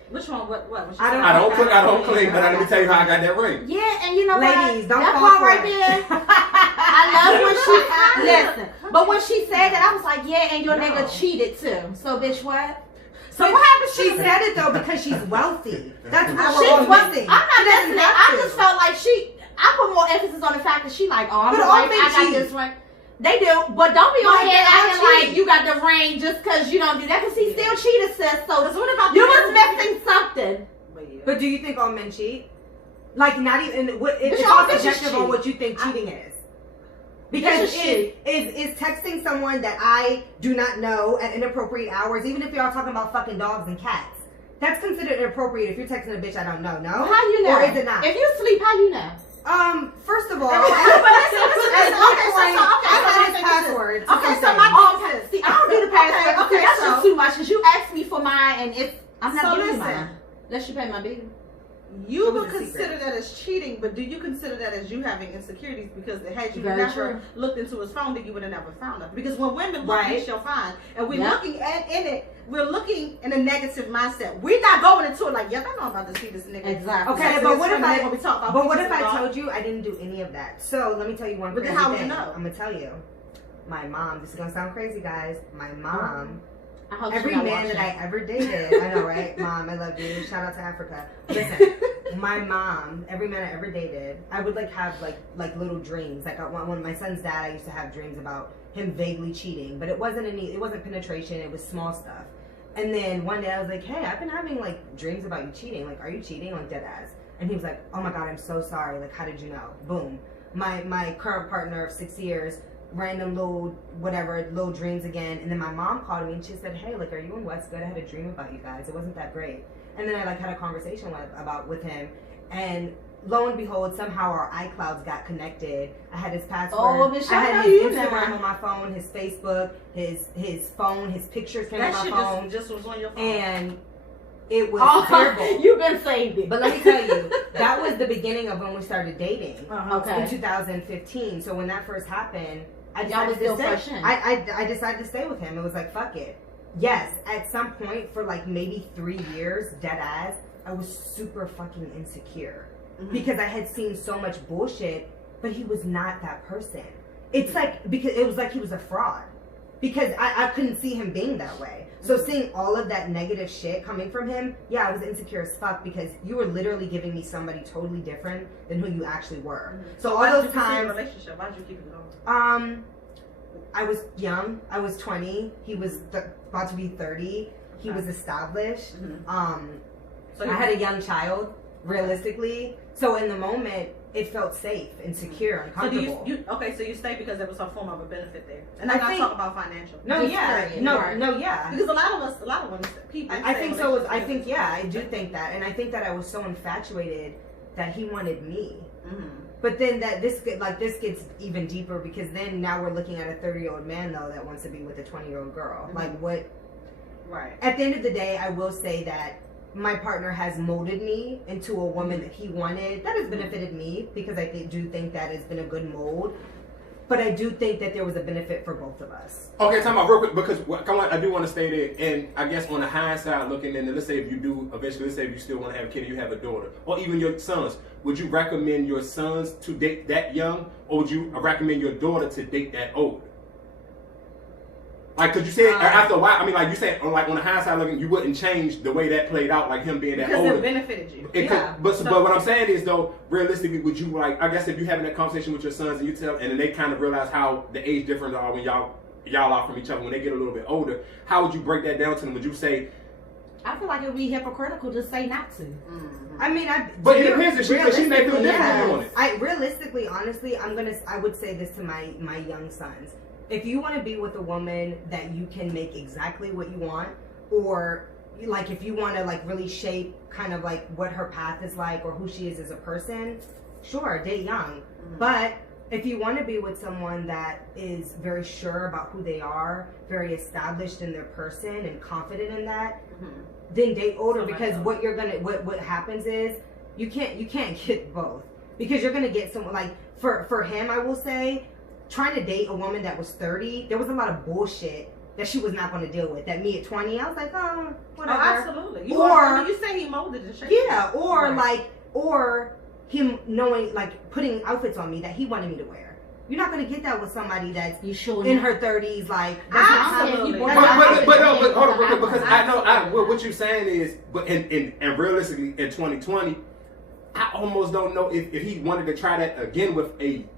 Which one? What? I don't cook, I don't clean, but let me tell you how I got that ring. Yeah, and you know Ladies, what? don't that fall part for right it. there. I love when she listen. But when she said that, I was like, yeah, and your nigga cheated too. So bitch, what? So what happened? She said it though because she's wealthy. That's what She's we're all missing. I'm not listening. I just felt like I put more emphasis on the fact that she like, oh, I'm like, I got this ring. They do, but don't be on here acting like you got the ring just because you don't do that. Because he still cheated, sis. So what about you was missing something. But do you think all men cheat? Like not even. It's all subjective on what you think cheating is. Because is texting someone that I do not know at inappropriate hours, even if y'all talking about fucking dogs and cats, that's considered inappropriate if you're texting a bitch I don't know. No, how you know? Or is it not? If you sleep, how you know? First of all, I have his password. Okay, so my see, I don't do the password. Okay, that's just too much because you asked me for mine, and I'm not giving you mine. Unless you pay my bill. You would consider that as cheating, but do you consider that as you having insecurities? Because had you never looked into his phone, then you would have never found it. Because when women look, we shall find, and we're looking in it. We're looking in a negative mindset. We're not going into it like, yeah, I know I'm about to see this nigga. Exactly. Okay, but what if I told you I didn't do any of that? So let me tell you one crazy thing. How would you know? I'm gonna tell you. My mom. This is gonna sound crazy, guys. My mom. Every man that I ever dated, I know, right? Mom, I love you. Shout out to Africa. Listen, my mom, every man I ever dated, I would like have like little dreams. Like when my son's dad, I used to have dreams about him vaguely cheating, but it wasn't penetration. It was small stuff. And then one day I was like, hey, I've been having like dreams about you cheating. Like, are you cheating? Like dead ass. And he was like, oh my God, I'm so sorry. Like, how did you know? Boom. My current partner of 6 years, random little dreams again. And then my mom called me and she said, hey, like, are you and Wes good? I had a dream about you guys. It wasn't that great. And then I like had a conversation with him, and lo and behold, somehow our iClouds got connected. I had his password. Oh, Michelle, I had his Instagram on my phone, his Facebook, his phone, his pictures came on my phone. Just was on your phone. And it was terrible. You've been saved it. But let me tell you, that was the beginning of when we started dating. Okay. In 2015. So when that first happened, I decided to stay. I decided to stay with him. It was like, fuck it. Yes, at some point for like maybe 3 years, dead ass, I was super fucking insecure. Because I had seen so much bullshit, but he was not that person. It's like, because it was like he was a fraud. Because I couldn't see him being that way. So seeing all of that negative shit coming from him, yeah, I was insecure as fuck because you were literally giving me somebody totally different than who you actually were. So all those times, relationship, why did you keep it going? I was young. I was 20. He was about to be 30. He was established. So I had a young child, realistically. So in the moment, it felt safe and secure and comfortable. So you stayed because there was some form of a benefit there, and I'm not talking about financial. Yeah. Because a lot of women, people. I think so. I do think that, and I think that I was so infatuated that he wanted me. But then this gets even deeper because then now we're looking at a 30-year-old man though that wants to be with a 20-year-old girl. Like what? Right. At the end of the day, I will say that my partner has molded me into a woman that he wanted. That has benefited me because I do think that has been a good mold. But I do think that there was a benefit for both of us. Okay, time out real quick because I do want to stay there. And I guess on the hindsight looking in, let's say if you do eventually, let's say if you still want to have a kid or you have a daughter, or even your sons, would you recommend your sons to date that young, or would you recommend your daughter to date that old? Like, cause you said after a while, I mean, like you said, like on the hindsight looking, you wouldn't change the way that played out, like him being that older. Because it benefited you. But what I'm saying is though, realistically, would you like? I guess if you're having that conversation with your sons and you tell, and then they kind of realize how the age difference are when y'all are from each other when they get a little bit older, how would you break that down to them? Would you say? I feel like it would be hypocritical to say not to. I mean, but it depends if she may feel different on it. Realistically, honestly, I would say this to my young sons. If you want to be with a woman that you can make exactly what you want, or like if you want to like really shape kind of like what her path is like or who she is as a person, sure, date young. But if you want to be with someone that is very sure about who they are, very established in their person and confident in that, then date older because what happens is you can't get both because you're gonna get someone like for him, I will say. Trying to date a woman that was 30, there was a lot of bullshit that she was not going to deal with. That me at 20, I was like, oh, whatever. Oh, absolutely. You say he molded and shit. Yeah, or him knowing, like, putting outfits on me that he wanted me to wear. You're not going to get that with somebody that's in her 30s, like, absolutely. But hold on, real quick, because I know what you're saying is, but and realistically, in 2020, I almost don't know if he wanted to try that again with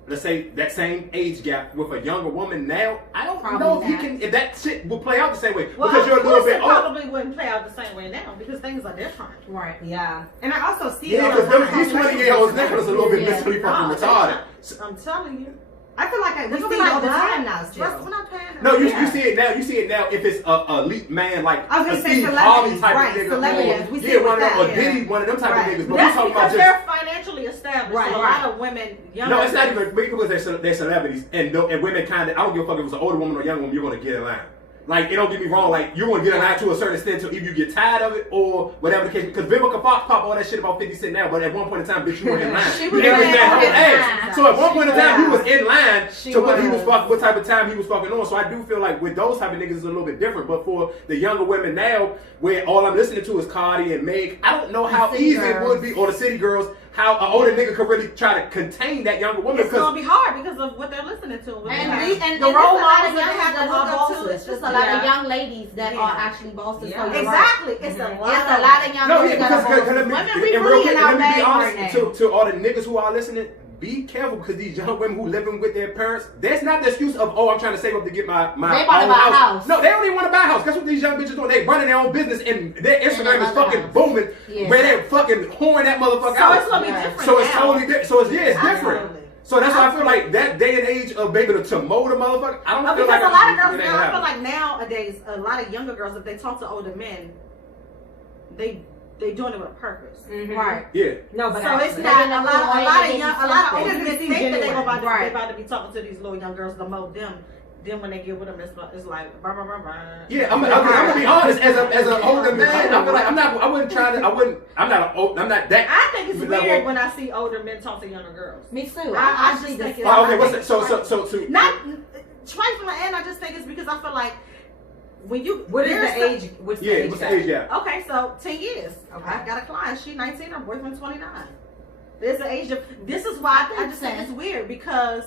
let's say that same age gap with a younger woman now. I don't know if that shit will play out the same way because you're a little bit older. Probably wouldn't play out the same way now because things are different. Right. Yeah. And I also see because these 20-year-olds now is a little bit mentally fucking retarded. I'm telling you. I feel like we see it all the time now still. No, you see it now. You see it now if it's a elite man like I was gonna a say Steve Harvey type of nigga. Celebrities. We see one of them, or Diddy, one of them type of niggas. But that's we talking about just they're financially established. Right. So a lot of women, no, it's not even because they're celebrities and women kind of. I don't give a fuck if it's an older woman or a young woman. You're gonna get in line. Like, it don't get me wrong, like, you're going to get in line to a certain extent until either you get tired of it or whatever the case. Because Vivica Fox pop all that shit about 50 Cent now, but at one point in time, bitch, you were in line. She was in line. So at one point in time, he was in line to what he was fucking, what type of time he was fucking on. So I do feel like with those type of niggas, it's a little bit different. But for the younger women now, where all I'm listening to is Cardi and Meg, I don't know how easy it would be, or the city girls, how an older nigga could really try to contain that younger woman. It's going to be hard because of what they're listening to. And the role models that they have to look up to. It's just a lot of young ladies that are actually bosses. Yeah. Exactly. It's a lot of young ladies that are bosses. Let me be honest to all the niggas who are listening. Be careful because these young women who living with their parents, that's not the excuse of, I'm trying to save up to get my they want to buy a house. No, they don't even want to buy a house. That's what these young bitches doing. They running their own business and their Instagram is fucking booming where they're fucking whoring that motherfucker out. So it's going to be different. So it's totally different. So it's different. So that's why I feel like that day and age of maybe to mold a motherfucker. I don't feel because like a lot of girls it now. I happen. feel like nowadays a lot of younger girls, if they talk to older men, they doing it with a purpose. Right. Yeah. No, but so it's not a lot of older men think that they about to be talking to these little young girls to mold them. Then when they get with them, it's like blah, blah, blah, blah. Yeah, I'm gonna be honest. As a older man, I feel like I'm not that. I think it's weird when I see older men talk to younger girls. Me too. I actually think it's okay. What's that? So not trifling, and I just think it's because I feel like when you what is the age? What's the age? What's the age gap? Okay, so 10 years. Okay. I got a client. She 19. Her boyfriend 29. There's an age of. This is why I just think it's weird because.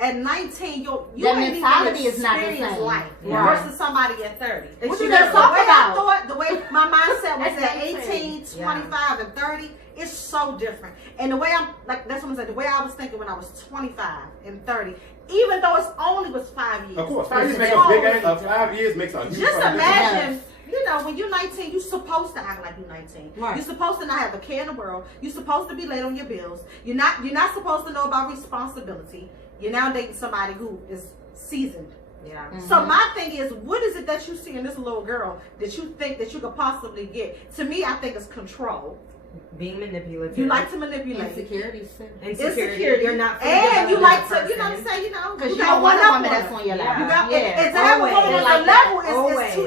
At 19, you ain't even experienced life versus somebody at 30. What you gonna talk about? The way my mindset was at 18, 25, and 30, it's so different. And the way I'm like, that's what I'm saying. The way I was thinking when I was 25 and 30, even though it's only was 5 years. Of course, 5 years makes a big ass. 5 years makes a huge. Just imagine. You know, when you're 19, you're supposed to act like you're 19. Right. You're supposed to not have a care in the world. You're supposed to be late on your bills. You're not supposed to know about responsibility. You're now dating somebody who is seasoned. Yeah. Mm-hmm. So my thing is, what is it that you see in this little girl that you think that you could possibly get? To me, I think it's control. Being manipulative. You like to manipulate. Insecurity. Insecurity. You're not. And you like to, you know what I'm saying? Because you don't want a woman that's on your level. You got, and to have a woman on your level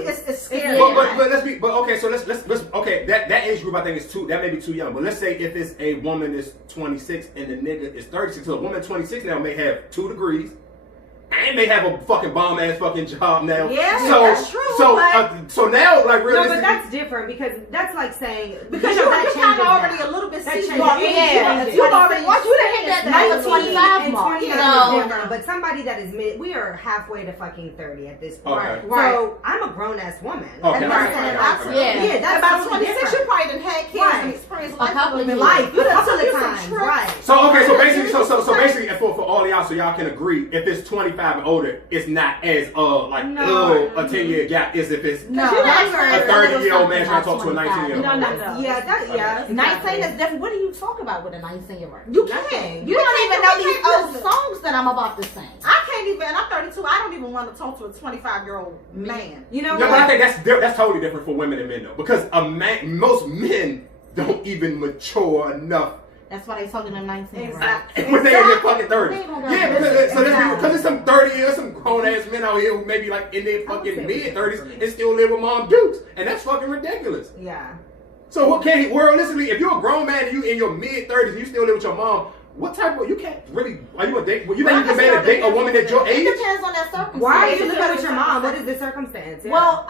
is scary. But let's be. But okay, so let's okay. That age group I think is too. That may be too young. But let's say if it's a woman is 26 and the nigga is 36. So a woman 26 now may have 2 degrees. And may have a fucking bomb ass fucking job now. Yeah, so, that's true. So now, like, really. No, but that's different because that's like saying because you're kind of already a little bit seasoned. You already once you done hit that 25 mark. Different, but somebody that is we are halfway to fucking 30 at this point. Okay. So I'm a grown ass woman. Okay. Yeah, that's about 26. You probably done had kids and experienced life. A couple of life, a couple of times, right? So okay, so basically, for all y'all, so y'all can agree, if it's 25 and older, it's not as a 10-year gap as if it's a 30-year-old man trying to talk to a 19-year-old. No. Yeah. 19 is different. What do you talk about with a 19-year-old? You can't. You don't even know these old songs that I'm about to sing. I can't even. And I'm 32. I don't even want to talk to a 25-year-old man. You know what? But I think that's totally different for women and men though, because most men don't even mature enough. That's why they talking to 19. Exactly. When they in their fucking 30s. Yeah, because there's some 30 years, some grown ass men out here who maybe like in their fucking mid 30s and still live with mom dukes, and that's fucking ridiculous. Yeah. So what can he? Realistically, if you're a grown man and you in your mid 30s and you still live with your mom, what type of you can't really? Are you a date? You think you can man date a woman that's your age? It depends on that circumstance. Why are you living with your mom? What is the circumstance? Yeah. Well,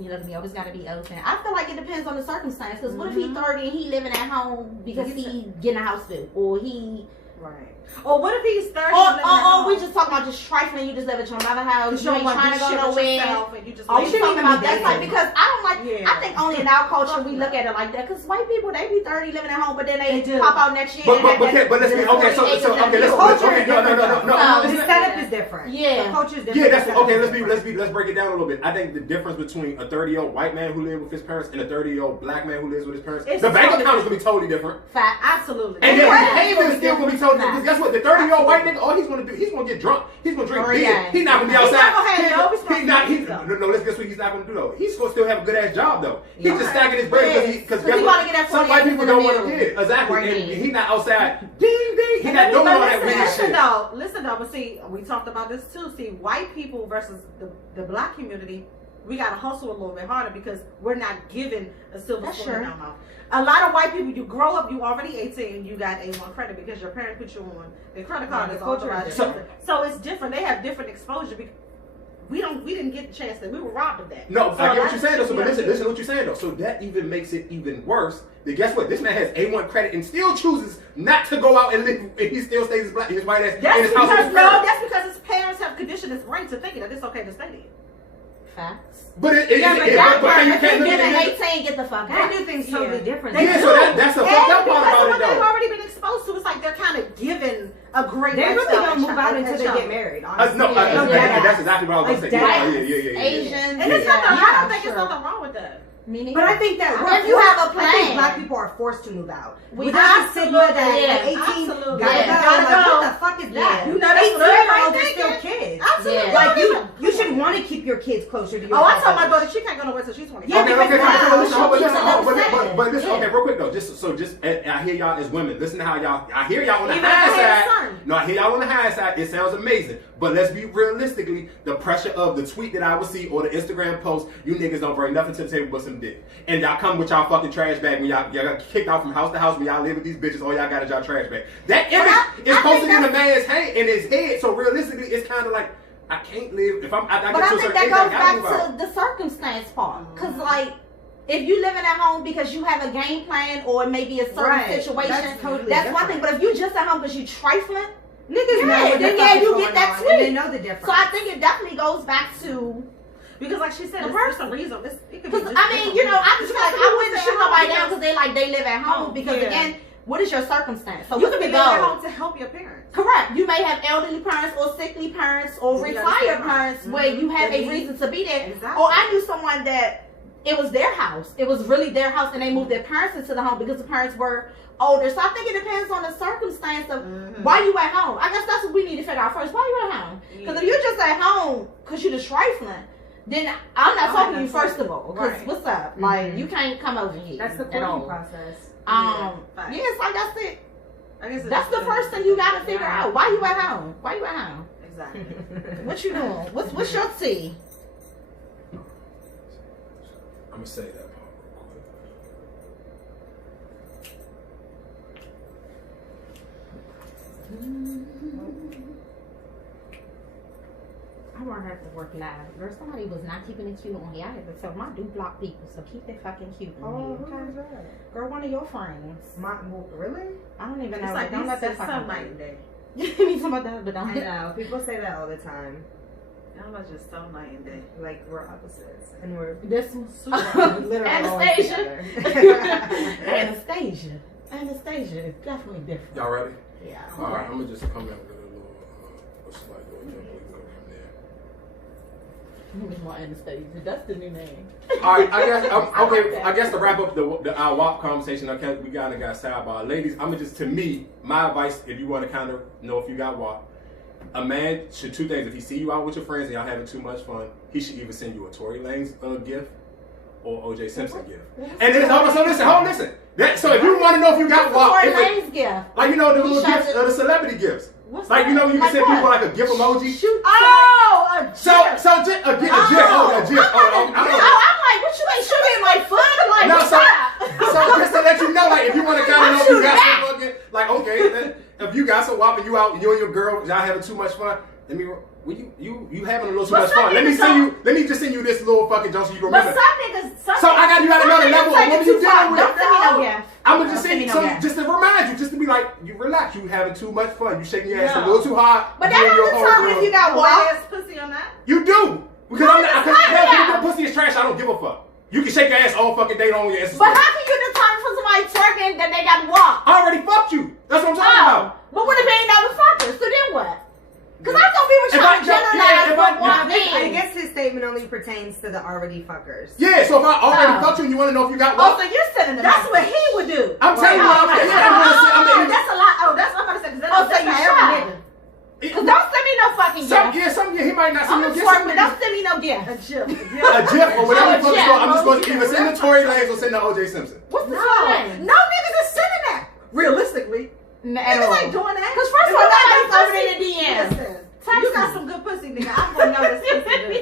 you know, we always got to be open. I feel like it depends on the circumstance. Because what if he's 30 and he living at home because he getting a house bill, or he or what if he's 30? Or we just talking about just trifling. You just live at your mother house. You ain't trying to go nowhere. And you just we talking about that type because I don't like. Yeah. I think only in our culture we look at it like that. Because white people they be 30 living at home, but then they pop out next year. But let's be okay. So let's no. The setup is different. Yeah, the culture is different. Yeah, that's okay. Let's break it down a little bit. I think the difference between a 30-year-old white man who lives with his parents and a 30-year-old black man who lives with his parents, the bank account is gonna be totally different. Fact, absolutely. And then the payment is still gonna be totally different. Guess what? The 30-year-old white nigga, all he's gonna do, he's gonna get drunk. He's gonna drink beer. He's not gonna be outside. Guess what he's not gonna do though? He's gonna still have a good ass job though. He's just stacking his bread because guess what? Some white people don't want to get exactly, and he's not outside. Ding ding. He's not doing all that weird shit. Listen though, but see, we talked about this too. See, white people versus the black community, we gotta hustle a little bit harder because we're not given a silver spoon in our mouth. A lot of white people, you grow up, you already 18, you got A1 credit because your parents put you on the credit card is authorized. So it's different. They have different exposure. We didn't get the chance that we were robbed of that. No, I get what you're saying though. So, but listen to what you're saying though. So that even makes it even worse. Then guess what? This man has A1 credit and still chooses not to go out and live. And he still stays his white ass in his house. That's because his parents have conditioned his brain to thinking that it's okay to stay there. Facts. But you can't live at 18, get the fuck out. They do things totally different. So that's the fucked up part about it though. They've already been exposed to. It's like they're kind of given a great. They really don't move out until they get married. Honestly. That's exactly what I was gonna say. Asians. And it's nothing. I don't think it's nothing wrong with that. Meaning, but I think that if you have a plan, I think black people are forced to move out. We have to that yeah, 18 absolutely. gotta go. What the fuck is that? You know, that's 18-year-olds are still kids. Absolutely. Like you should want to keep your kids closer to your. Oh, I told my daughter she can't go nowhere till she's 20. Yeah, but listen, okay, real quick though, I hear y'all as women. Listen to how y'all. I hear y'all on the high side. No, I hear y'all on the high side. It sounds amazing, but let's be realistically. The pressure of the tweet that I would see or the Instagram post, you niggas don't bring nothing to the table but some dick, and y'all come with y'all fucking trash bag when y'all got kicked out from house to house when y'all live with these bitches. All y'all got is y'all trash bag. That image is posted in the man's hand in his head. So realistically, it's kind of like I can't live if I'm. But I think that goes back to the circumstance part, because like. If you living at home because you have a game plan or maybe a certain situation, that's one thing. But if you just at home because you trifling, niggas know then you get that tweet. They know the difference. So I think it definitely goes back to because, like she said, there's some reason. Because I mean, you know, I just like I wouldn't shoot nobody down because they live at home. Because again, what is your circumstance? So you could be living at home to help your parents. Correct. You may have elderly parents or sickly parents or retired parents where you have a reason to be there. Exactly. Or I knew someone that. It was their house. It was really their house, and they moved their parents into the home because the parents were older. So I think it depends on the circumstance of why you at home. I guess that's what we need to figure out first. Why you at home? Because if you're just at home because you're just trifling, then I'm not talking to you first of all. Because what's up? Like you can't come over here. That's the courting process. Yes, like I said, that's the first thing you got to figure out. Why you at home? Why you at home? Exactly. What you doing? What's your tea? I'm gonna say that part real quick. I want her to work live. Girl, somebody was not keeping it cute on here. I had to tell them I do block people, so keep it fucking cute on here. Okay? Girl, one of your friends. Really? I don't even know. It's like, don't let that fucking fucking day. You need some of that, but don't. I know. People say that all the time. Y'all are just so night and day. Like we're opposites, and we're this one literally Anastasia. Anastasia is definitely different. Y'all ready? Yeah. All right. I'm gonna just come in with a little slight little jump. We can go from there. My Anastasia. That's the new name. All right. I guess okay. I guess to wrap up our WAP conversation, okay, we kind of got sidebar. Ladies, I'm gonna just to me, my advice, if you want to kind of know if you got WAP. A man should two things. If he see you out with your friends and y'all having too much fun, he should either send you a Tory Lanez gift or O.J. Simpson gift. And then listen. So if you want to know if you got WAP, Tory Lanez gift, like you know the little gifts, the celebrity gifts. Like you know you can send people like a gift emoji. Oh, a gif. So a gif. I'm like, what you ain't shooting my foot? Like, no, so just to let you know, like if you want to kind of know if you got some fucking, like okay. If you got some WAP and you out, you and your girl, y'all having too much fun. You having a little too much fun. Let me just send you this little fucking joke so you can remember. But some niggas, so I got you at another level of what you dealing with. Don't send me no gift. I'm gonna just send you just to remind you, just to be like, you relax. You having too much fun. You shaking your ass a little too hard. But that don't determine if you got WAP. Pussy on that. You do because the pussy is trash. I don't give a fuck. You can shake your ass all fucking day long. Your ass. But how can you determine from somebody twerking that they got WAP? I already fucked you. That's what I'm talking about. But what if they ain't never fucked her? So then what? Because I thought we were trying to generalize what WAP is. I guess his statement only pertains to the already fuckers. Yeah, so if I already fucked you and you want to know if you got WAP. Oh, so you're sending them. That's what he would do. I'm telling you. That's a lot. Oh, that's what I'm about to say. So you shy. Because don't send me no fucking gift. He might not send no gift. But don't send me no gift. A gif or whatever the fuck it's called. I'm just going to either send the Tory Lanez or send the O.J. Simpson. What's the Tory Lanez? No niggas is sending that. Realistically. Niggas ain't doing that. Because first of all, nobody's over in the DMs. Listen, you got some good pussy, nigga. I'm gonna know this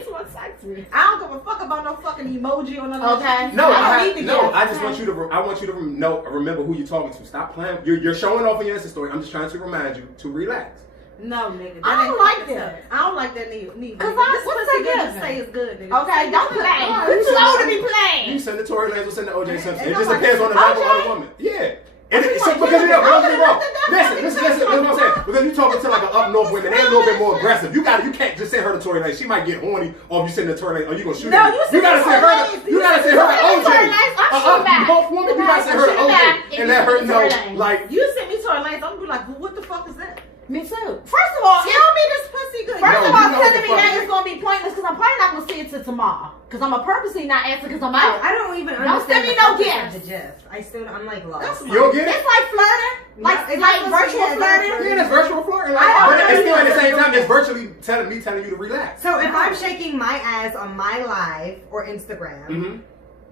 pussy. I don't give a fuck about no fucking emoji or nothing. Okay. I just want you to. I want you to remember who you're talking to. Stop playing. You're showing off in your Insta story. I'm just trying to remind you to relax. No, nigga. I don't like that. I don't like that neither. Because this pussy good to say is good, nigga. Okay, don't play. You too old to be playing. You send the Tory Lanez or send the O.J. Simpson. It just depends on the level of the woman. Yeah. So because you know, listen, what I'm saying. Because you talking to like an up north women, they're a little bit more aggressive. You can't just send her to Tory Lanez. She might get horny, or if you send the Tory Lanez, or you gonna shoot her. You gotta send her. You gotta send her to OJ. Both women, you gotta send her to OJ and let her know. Like you send me Tory Lanez, I'm gonna be like, well, what the fuck is that? Me too. First of all, tell me this pussy good. First of all, sending me that is gonna be pointless because I'm probably not gonna see it till tomorrow. Because I'm gonna purposely not answer because I'm out. I don't even Don't send me no gifts. The GIF. I'm like lost. You'll get it? It's like flirting. Like virtual flirting. Yeah, that's virtual flirting. But it's still at the same time, it's virtually telling you to relax. So if I'm shaking my ass on my live or Instagram,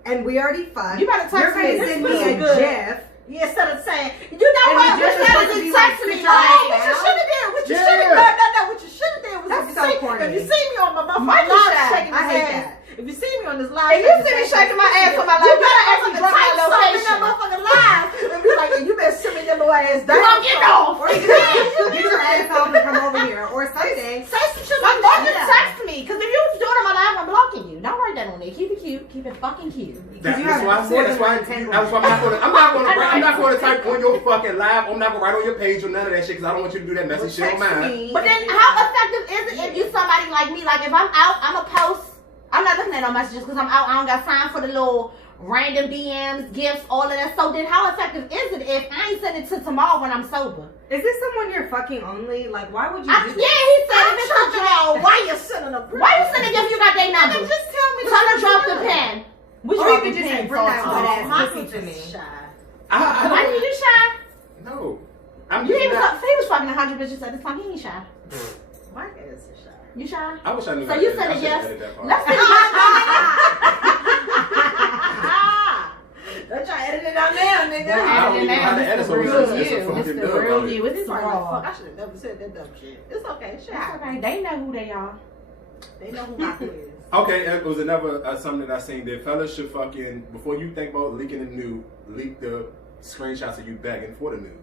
and we already fucked, you better text me. Send me a GIF. Yeah, instead of saying, you know what, you instead of texting me like, what you should have did, what you should have done, what you should have did was that's so corny. If you see me on my live shaking my ass, if you see me on this live, if you see me shaking my ass on my live, you better actually drop my location. That motherfucking live, and be like, you better send me that little ass down. You gonna get off. Or you can get your ass off and come over here, or something. Say some shit Like, like don't that. just text me, because if you do it on my live, I'm blocking you. Don't write that on there. Keep it cute. Keep it fucking cute. That's why I said. That's why I'm not going to type on your fucking live. I'm not going to write on your page or none of that shit because I don't want you to do that messy shit on mine. But then, how effective is it if you somebody like me? Like, if I'm out, I'm a post. I'm not looking at no messages because I'm out. I don't got time for the little random DMs, gifts, all of that. So then, how effective is it if I ain't sending it to tomorrow when I'm sober? Is this someone you're fucking only? Like, why would you do that? Yeah, he said if it's a joke. Why you sending a Why you sending if you got their number? Just tell me. Tell her drop the pen. We Or you dropping could just pens bring all that the wet time. ass pussy to me. Why did you shy? No. I'm You just even not. he was fucking 100 bitches at this time. He ain't shy. My ass is shy. You shy? I wish I knew So that. you I said it, should've yes. edited that part. Let's see. Don't try to edit it out now, nigga. I don't even know how to edit, so it's a fucking It's the dub real on you. it. It's Fuck, raw. I should have never said that dumb shit. It's okay. Shit. It's okay. They know who they are. They know who my is. Okay, it was another something that I seen that fellas should fucking, before you think about leaking the nude, leak the screenshots of you begging for the nude.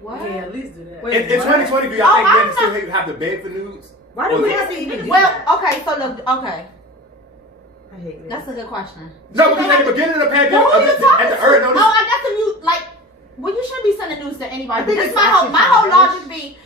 What? Yeah, at least do that. Wait, In 2020, do y'all Oh, think I'm men still have to beg for nudes? Why do we have to even do Well, that? okay, so look, okay. I hate That's a good question. No, because at the beginning of the pandemic, Well, who you talking at the to? early notice. Oh, I got some you like. Well, you shouldn't be sending news to anybody. I think This it's my whole actually logic be.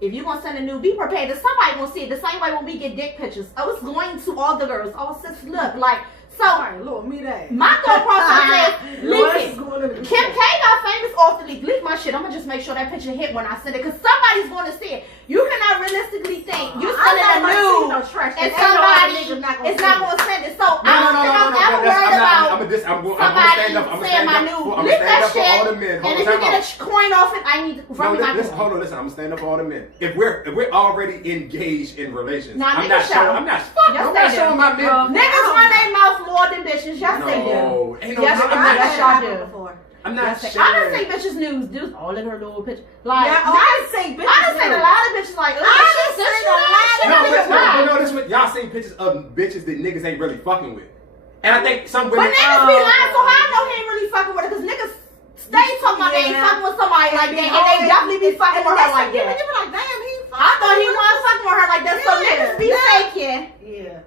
If you're gonna send a nude, be prepared that somebody gonna see it the same way when we get dick pictures. Oh, it's going to all the girls. Oh, sis, look, like so. Sorry, Lord, me that. My thought process is leak it. Going to Kim K got famous off the leak. Leak my shit. I'm gonna just make sure that picture hit when I send it, cause somebody's gonna see it. You cannot realistically think you sending a nude and somebody is not gonna send it. So I don't think I'm ever worried about somebody saying my nude. Leak that shit. And if you get a coin off it, I need to run my listen, hold on, listen. I'm gonna stand up for all the men. If we're already engaged in relations, Nah, I'm not niggas showing. show. I'm not. Yes, I'm they not do. showing my men. Niggas run their mouth more than bitches. Yes, they do. No, ain't no. Yes, I'm yes, not. y'all do. Before. I'm not. Yes, I done seen bitches news, dudes, all in her little picture. Like, Yeah, I done seen bitches I done seen a news. lot of bitches like, I done seen a lot of No, this what y'all seen pictures of bitches that niggas ain't really fucking with, and I think some But women. niggas be lying, so how I know he ain't really fucking with her? Because niggas stay talking about they ain't fucking with somebody like that, and they definitely be fucking with her like that. They be like, damn, he fucking. I thought he wasn't fucking with her like that, so niggas be faking. Yeah,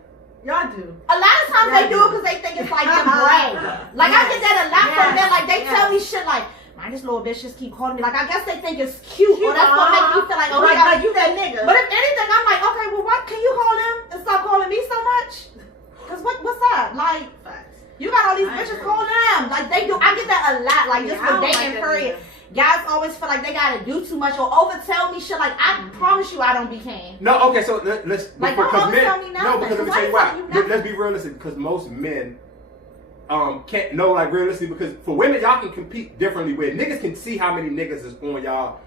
y'all do. A lot of times they do it because they think it's like the brag. Like I get that a lot from them. Like they tell me shit like, man, this little bitch just keep calling me. Like I guess they think it's cute, or that's what make me feel like, oh, like you that nigga. But if anything, I'm like, okay, well, what? Can you call them and stop calling me so much? Cause what's up? Like, you got all these bitches calling them. Like they do. I get that a lot. Like just for dating period. Guys always feel like they gotta do too much or overtell me shit. Like I promise you, I don't be can. No, okay, so let's Like, because don't men. tell me nothing. No, because let me Why tell you you why. telling me nothing? Let's be realistic, because most men can't know like realistically. Because for women, y'all can compete differently with niggas. Can see how many niggas is on y'all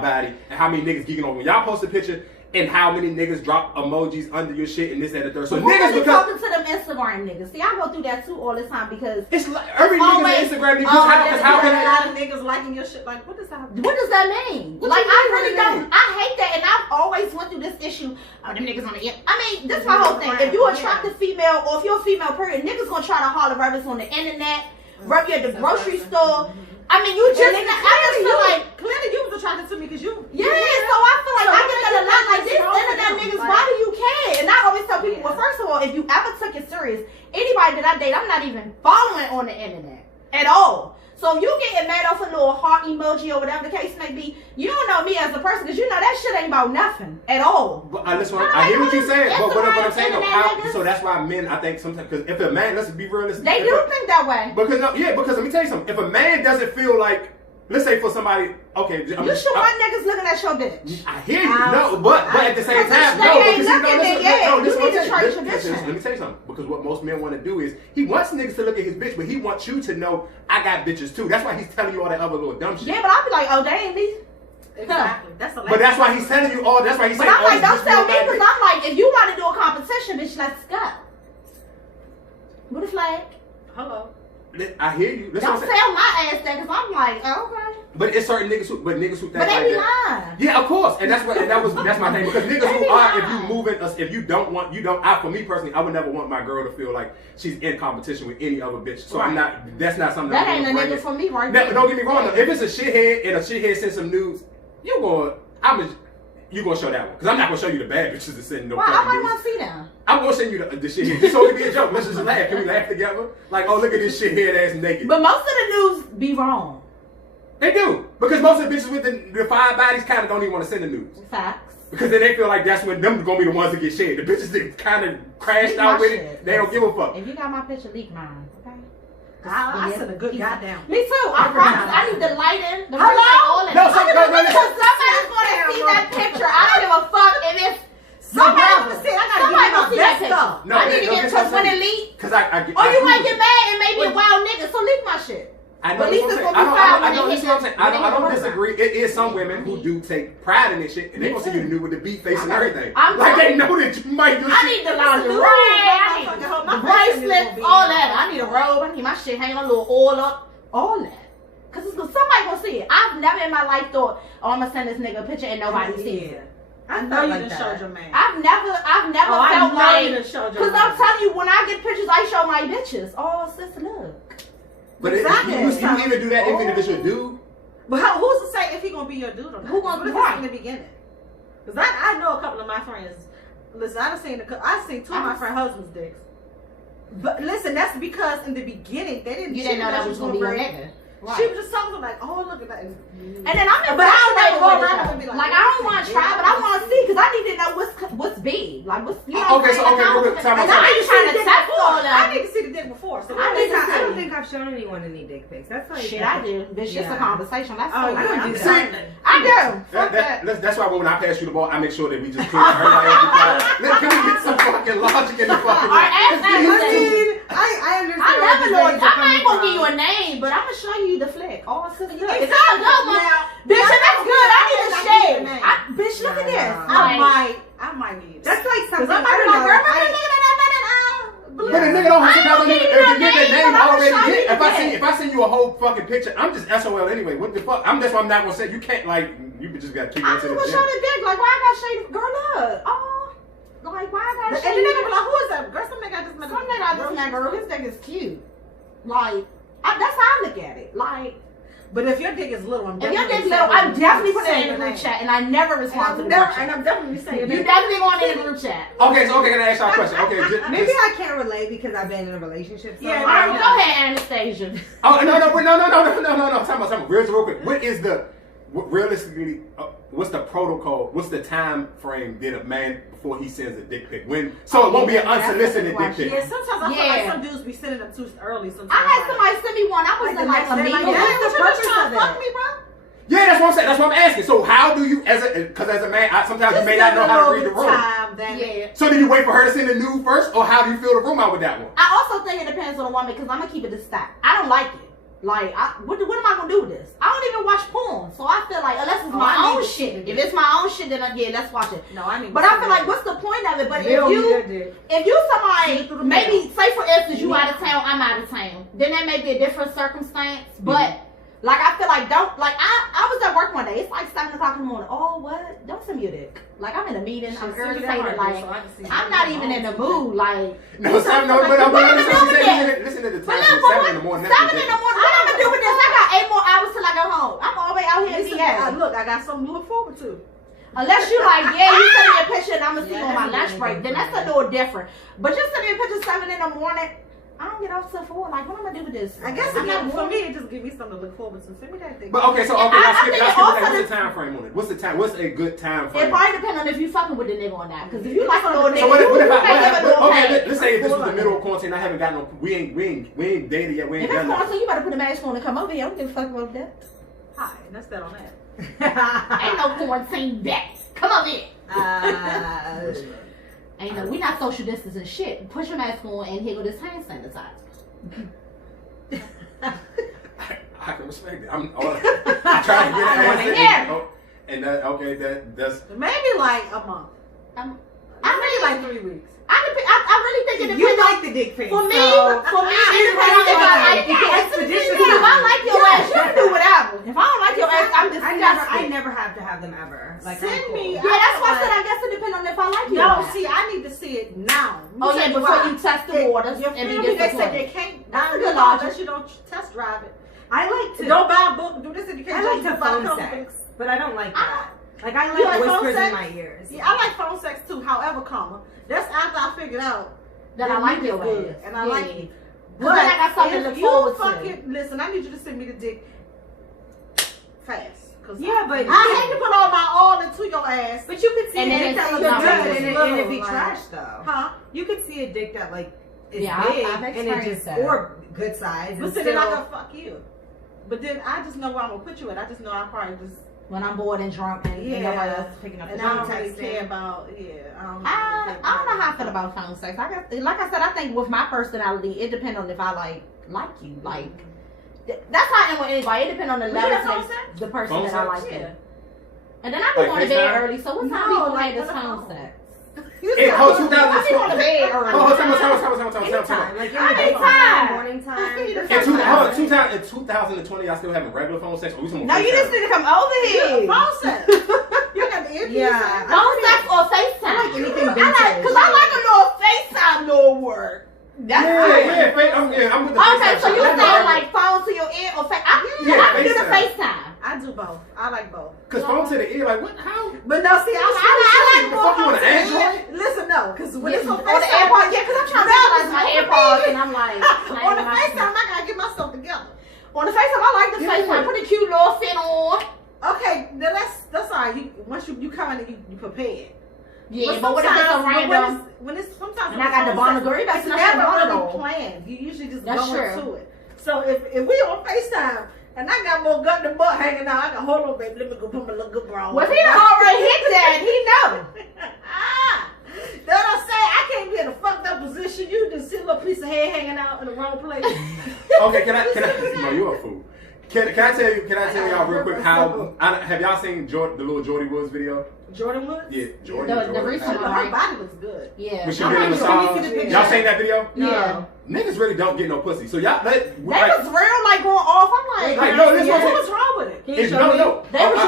body and how many niggas geeking on when y'all post a picture. And how many niggas drop emojis under your shit and this and the third. So who niggas really because talking to them Instagram niggas? See, I go through that too all the time because it's like every nigga's always- Instagram because always how can a I? lot of niggas liking your shit. Like, what does that? what does that mean? What Like you I mean, really what it don't. mean? I hate that, and I've always went through this issue. Oh, them niggas on the end. I mean, this is my whole thing. If you attractive female or if you're a female period, niggas gonna try to holler at us on the internet, rub you at the grocery store. I mean, you just. I just feel like. Clearly, you was attracted to me because you. Yeah, so I feel like I get that a lot. Like this internet niggas, why do you care? And I always tell people, well, first of all, if you ever took it serious, anybody that I date, I'm not even following on the internet at all. So you getting mad off a little heart emoji or whatever the case may be, you don't know me as a person because you know that shit ain't about nothing at all. But listen, I hear what you're saying, but what I'm saying, Instagram, so that's why men, I think sometimes, because if a man, let's be realistic, They do think that way. because let me tell you something. If a man doesn't feel like let's say for somebody, okay. You should want niggas looking at your bitch. I hear you. No, but at the same time, no. Let me tell you something. Because what most men want to do is, he wants niggas to look at his bitch, but he wants you to know, I got bitches too. That's why he's telling you all that other little dumb shit. Yeah, but I'll be like, oh, they ain't me. Exactly. That's but that's why he's telling you all. That's why he's saying. But I'm like, don't tell me, because I'm like, if you want to do a competition, bitch, let's go. With a flag. Hello. I hear you. Don't tell my ass that, because I'm like, oh, okay. But it's certain niggas who think like that. But they be lying. Yeah, of course, and that's my thing. Because niggas who are, if you moving, if you don't want, for me personally, I would never want my girl to feel like she's in competition with any other bitch. So I'm not. That's not something that ain't a nigga for me, right? Now, don't get me wrong. Though, if it's a shithead and a shithead sends some nudes, you gonna show that one, because I'm not gonna show you the bad bitches that send no. Why? I might want to see them. I'm gonna send you the shit here. Just so it can be a joke. Let's just laugh. Can we laugh together? Like, oh, look at this shit head ass naked. But most of the news be wrong. They do. Because most of the bitches with the 5 bodies kind of don't even want to send the news. Facts. Because then they feel like that's when them gonna be the ones that get shared. The bitches that kind of crashed out with it, they don't give a fuck. If you got my picture, leak mine, okay? I sent a good goddamn. Me too. I promise. I need the lighting. The hello? No, somebody's gonna see that picture. I don't give a fuck if it's. Somebody gonna see that picture. No, I need to get because when it leak. Because I get. Or you might get mad and maybe a wild nigga, so leak my shit. I know what I'm saying. I don't disagree. It is some women who do take pride in this shit, and they gonna see you nude with the beat face and everything. Like they know that you might do shit. I need the lingerie, I need the bracelets, all that. I need a robe. I need my shit hanging a little oil up, all that. Cause somebody gonna see it. I've never in my life thought, oh, I'm gonna send this nigga a picture and nobody sees it. I know you done showed your man. I've never felt like, cause I'm telling you, when I get pictures, I show my bitches. Oh, sis, look. But exactly. you even do that even if it's your dude? But who's to say if he gonna be your dude or not? Who gonna be right in the beginning? Because I know a couple of my friends. Listen, I've seen 2 of my friends' husbands' dicks. But listen, that's because in the beginning they didn't. You didn't know that was gonna be your nigga. Right. She was just talking like, oh, look at that. And then I'm in, but I don't never go around and be like I don't want to try, but I want to see because I need to know what's big, like what's. You know okay, so real quick, time out. I ain't trying to test all that. I need to see the dick before. So I don't think I've shown anyone any dick pics. That's like shit. I do. It's just a conversation. That's all. I don't do that. I do. That's why when I pass you the ball, I make sure that we just clear her like. Can we get some fucking logic in the fucking? I understand. I never know. I ain't gonna give you a name, but I'm gonna show you the flick. Oh, sister, look. It's all good, bitch. That's good. I need to shave. Bitch, look at this. I might need. That's like something. I don't know. But a nigga don't have to have a nigga. If you get that name already hit. If I send you a whole fucking picture, I'm just SOL anyway. What the fuck? That's why I'm not gonna say. You can't like. You just gotta keep it to the. I'm gonna show the dick. Like why I gotta show you? Girl, look. Oh. Like why I gotta show you? And then they gonna be like, who is that? Girl, some nigga I just met. Girl, his dick is cute. Like that's how I look at it. Like. But if your dick is little, I'm definitely putting it in the group chat, and I never respond to the group chat. And I'm definitely saying you definitely going in the group chat. Okay, so can I ask y'all a question? Okay, maybe I can't relate because I've been in a relationship. So yeah, all right, go ahead, Anastasia. Oh no! Time out. Real quick. What is realistically? What's the protocol? What's the time frame did a man before he sends a dick pic? So it won't be an unsolicited dick pic. Yeah, sometimes I feel like some dudes be sending them too early. Sometimes I had somebody send me one. I was in like a meeting. Fuck me, bro. Yeah, that's what I'm saying. That's what I'm asking. So how do you, because as a man, sometimes you may not know how to read the room. So do you wait for her to send the nude first, or how do you fill the room out with that one? I also think it depends on the woman because I'm gonna keep it a stack. I don't like it. Like, what am I gonna do with this? I don't even watch porn, so I feel like unless it's my own shit. If it's my own shit, then let's watch it. No, I need. But I feel like, what's the point of it? But if you somebody, maybe say for instance, you out of town, I'm out of town, then that may be a different circumstance. But like, I feel like I was at work one day. It's like 7 o'clock in the morning. Oh, what? Don't send me a dick. Like I'm in a meeting. I'm irritated. Like I'm not even in the mood. Like but listen to the time. 7 in the morning. 7 in the morning. What I'm gonna do with this? I got 8 more hours till I go home. I'm all the way out here in PA. Look, I got something to look forward to. Unless you like, you send me a picture and I'm gonna see you on my lunch break. Then that's a little different. But just send me a picture 7 in the morning. I don't get off till 4. Like, what am I gonna do with this? I guess for me, it just gives me something to look forward to. Send me that thing. But okay, so let's skip that. What's the time frame on it? What's the time? What's a good time frame? It probably depends on if you fucking with the nigga or not. Because if you like a little nigga, so what if let's say if this was the middle of quarantine, I haven't got no. We ain't dated yet. We ain't done nothing. So you better put a mask on and come over here. I don't give a fuck about that. Hi, and that's that on that. Ain't no quarantine back. Come on in. Ain't no, we not social distancing shit. Put your mask on and here go this hand sanitizer. I can respect it. I'm trying to get an answer. And that's maybe like a month. Maybe like 3 weeks. I really think it depends. You like the dick pic. For me, it depends if I like it. If I like your ass, you can do whatever. If I don't like your ass, I'm disgusted. I never have to have them ever. Like, send me. Yeah, that's why I said I guess it depends on if I like you. No, see, I need to see it now. Oh yeah, before you test the waters and be They said they can't. That's a good law unless you don't test drive it. I like to. Don't buy a book. Do this if you can't. I like to phone sex, but I don't like that. Like I like whispers in my ears. Yeah, I like phone sex too. However, that's after I figured out that I like your ass and I like you. But then I got something to look forward to. Listen, I need you to send me the dick fast. Yeah, but I hate to put all my all into your ass. But you could see and a dick that looks good and it be trash though. Huh? You could see a dick that like is big I've and it just or good size. But then I gonna fuck you. But then I just know where I'm gonna put you at. I just know I probably just when I'm bored and drunk and nobody else is picking up the phone. And I don't really care about I don't know how I feel about phone sex. Like I said, I think with my personality, it depends on if I like you. Like that's how I am with anybody. It depends on the level of the person that I like. Yeah. And then I be going to bed early. So what time people have this phone sex? Hey, hold 2000. I be going to bed early. Oh, time. Like anytime. Morning time. In 2020, I still having regular phone sex. No, you just need to come over here. Phone sex. You got the earpiece. Yeah. Phone sex or FaceTime. I like anything vintage. Because I like a little FaceTime, no word. That's I'm with the FaceTime. Okay, so you saying like phone to your ear or FaceTime? I can do the FaceTime. I do both. I like both. Cause phone to the ear, like what? How? But no, see, I like fuck you on an Android. Listen, no, cause when it's on the AirPods, because I'm trying to utilize my AirPods, and I'm like, on the FaceTime, I gotta get myself together. On the FaceTime, I like the FaceTime. Put a cute little fit on. Okay, then that's all right. Once you come in, you prepared. Yeah, but what if it's a random? When it's sometimes and I got the Bonaguri, that's never really planned. You usually just go into it. So if we on FaceTime. And I got more gut than butt hanging out. I got, hold on, baby. Let me go put my little good bra on. Well, if he done already hit that, he know. That's what I say. I can't be in a fucked up position. You just see a little piece of hair hanging out in the wrong place. Okay, can I? No, you're a fool. Can I tell y'all real quick how? Have y'all seen the little Jordy Woods video? Jordan Woods? Yeah, Jordan. The recent one. Her body looks good. Yeah. When she getting a massage. Y'all seen that video? Yeah. Niggas really don't get no pussy. So y'all that was real, like going off. I'm like, no, this what's wrong with it? They was just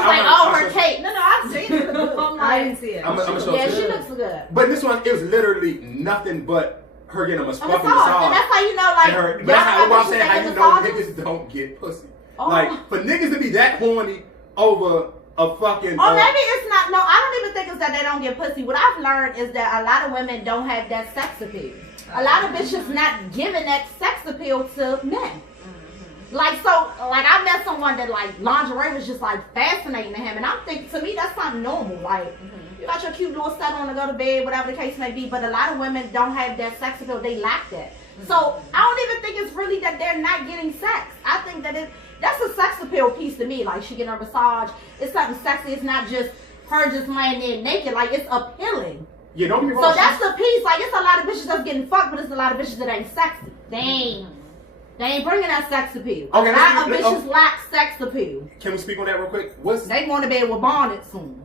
like, her cake. No, I've seen it. I didn't see it. I'm gonna show yeah, she looks good. But this one, it was literally nothing but her getting a fucking massage. And that's how you know, like, that's what I'm saying. How you know niggas don't get pussy? Like for niggas to be that horny over a fucking. Or maybe it's not. No, I don't even think it's that they don't get pussy. What I've learned is that a lot of women don't have that sex appeal. A lot of bitches not giving that sex appeal to men. Like I met someone that like lingerie was just like fascinating to him, and I'm thinking to me that's not normal. Like you got your cute little set on to go to bed, whatever the case may be. But a lot of women don't have that sex appeal. They lack that. So I don't even think it's really that they're not getting sex. I think that that's a sex appeal piece to me. Like she getting a massage, it's something sexy. It's not just her just laying there naked. Like it's appealing. Yeah, don't get me wrong. So that's the piece. Like it's a lot of bitches that's getting fucked, but it's a lot of bitches that ain't sexy. They ain't bringing that sex appeal. Okay, a lot of bitches lack sex appeal. Can we speak on that real quick? They going to bed with bonnet soon.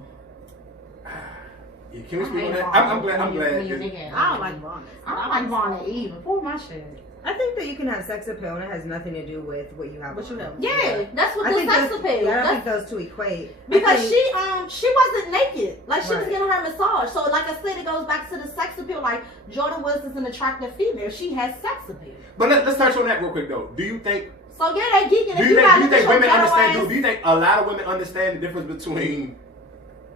Yeah, can we speak on that? I'm glad. I don't like bonnet. I don't like bonnet either. Pull my shit. I think that you can have sex appeal and it has nothing to do with what you have. What you have. Yeah, that's what the sex appeal. I don't think those two equate. Because she wasn't naked. Like she was getting her massage. So like I said, it goes back to the sex appeal. Like Jordan Woods is an attractive female. She has sex appeal. But let's touch on that real quick though. Do you think? So yeah, they geeking. Do you think women understand? Do you think a lot of women understand the difference between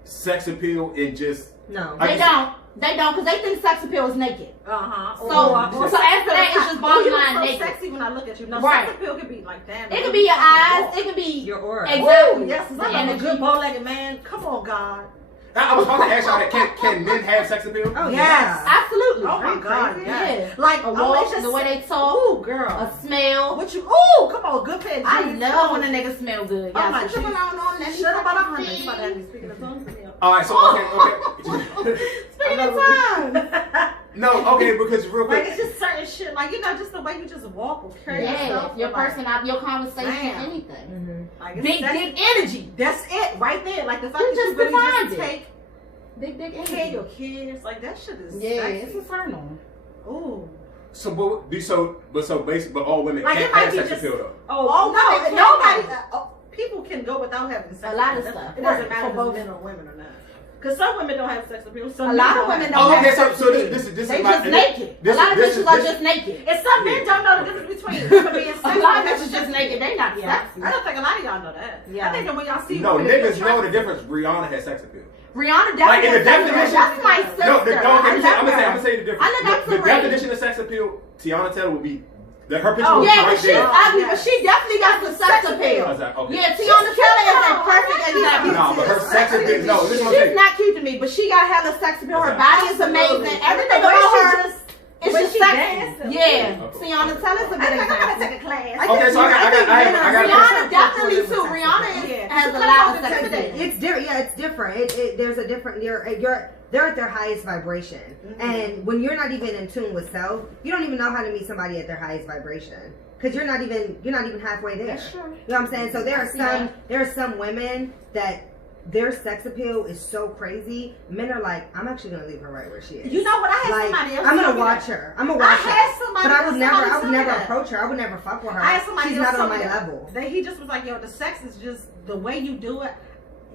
sex appeal and just? No, they don't. They don't, because they think sex appeal is naked. So after that, it's just bottom line naked. Sexy when I look at you. No, sex appeal could be like damn. It could be your eyes. It could be your aura. Exactly. Yes, I'm a good bow-legged man. Come on, God. I was about to ask y'all that. Can men have sex appeal? Oh yes, absolutely. Oh my God, yeah. Like a walk, the way they talk. Ooh, girl. A smell. What you? Ooh, come on, good pet. I love when a nigga smell good. Oh my, tripping on that. Shut up about 100. About that. Speaking of tongues. All right, so okay. Speaking of tongues. No, okay, because real quick, like it's just certain shit, like just the way you just walk or carry yourself, your personality, your conversation, anything. Mm-hmm. Like big energy. That's it right there. Like the fact you that just you really just it. take big energy. Care of your kids, like that shit is sexy. It's infernal. Ooh. So basically, but all women like can't have sex appeal though. Oh no, nobody. People can go without having sex. A lot of stuff. It doesn't matter for both men or women or not. Because some women don't have sex appeal. A lot of women don't have sex appeal. So this they just naked. A lot of bitches are just naked. And some men don't know the difference between women being sexy. A lot of bitches just naked. They not sexy. I don't think a lot of y'all know that. Yeah. I think that when y'all see niggas know the difference. Rihanna has sex appeal. Rihanna definitely. Like in the definition. That's my sister. No, I'm gonna say the difference. The Great. definition of sex appeal, Tiana Taylor would be. Her picture yeah, right but she's ugly, but she definitely got some sex appeal. Okay. Yeah, Tiana Taylor is a perfect example. No, but her sex appeal, no, this is she's not keeping me, but she got hella sex appeal. Her body is amazing. Everything about her is just sexy. Yeah, Tiana Taylor's a good example. I gotta take a class. Okay, so I got Rihanna definitely too. Rihanna has a lot of sex appeal. It's different. Yeah, it's different. There's a different. They're at their highest vibration, and when you're not even in tune with self, you don't even know how to meet somebody at their highest vibration because you're not even halfway there. That's true. You know what I'm saying? So there are some women that their sex appeal is so crazy. Men are like, I'm actually gonna leave her right where she is. You know what? I had somebody else. I'm gonna watch her. I'm gonna watch her. But I would never approach her. I would never fuck with her. I had somebody She's not on my level. He just was like, yo, the sex is just the way you do it.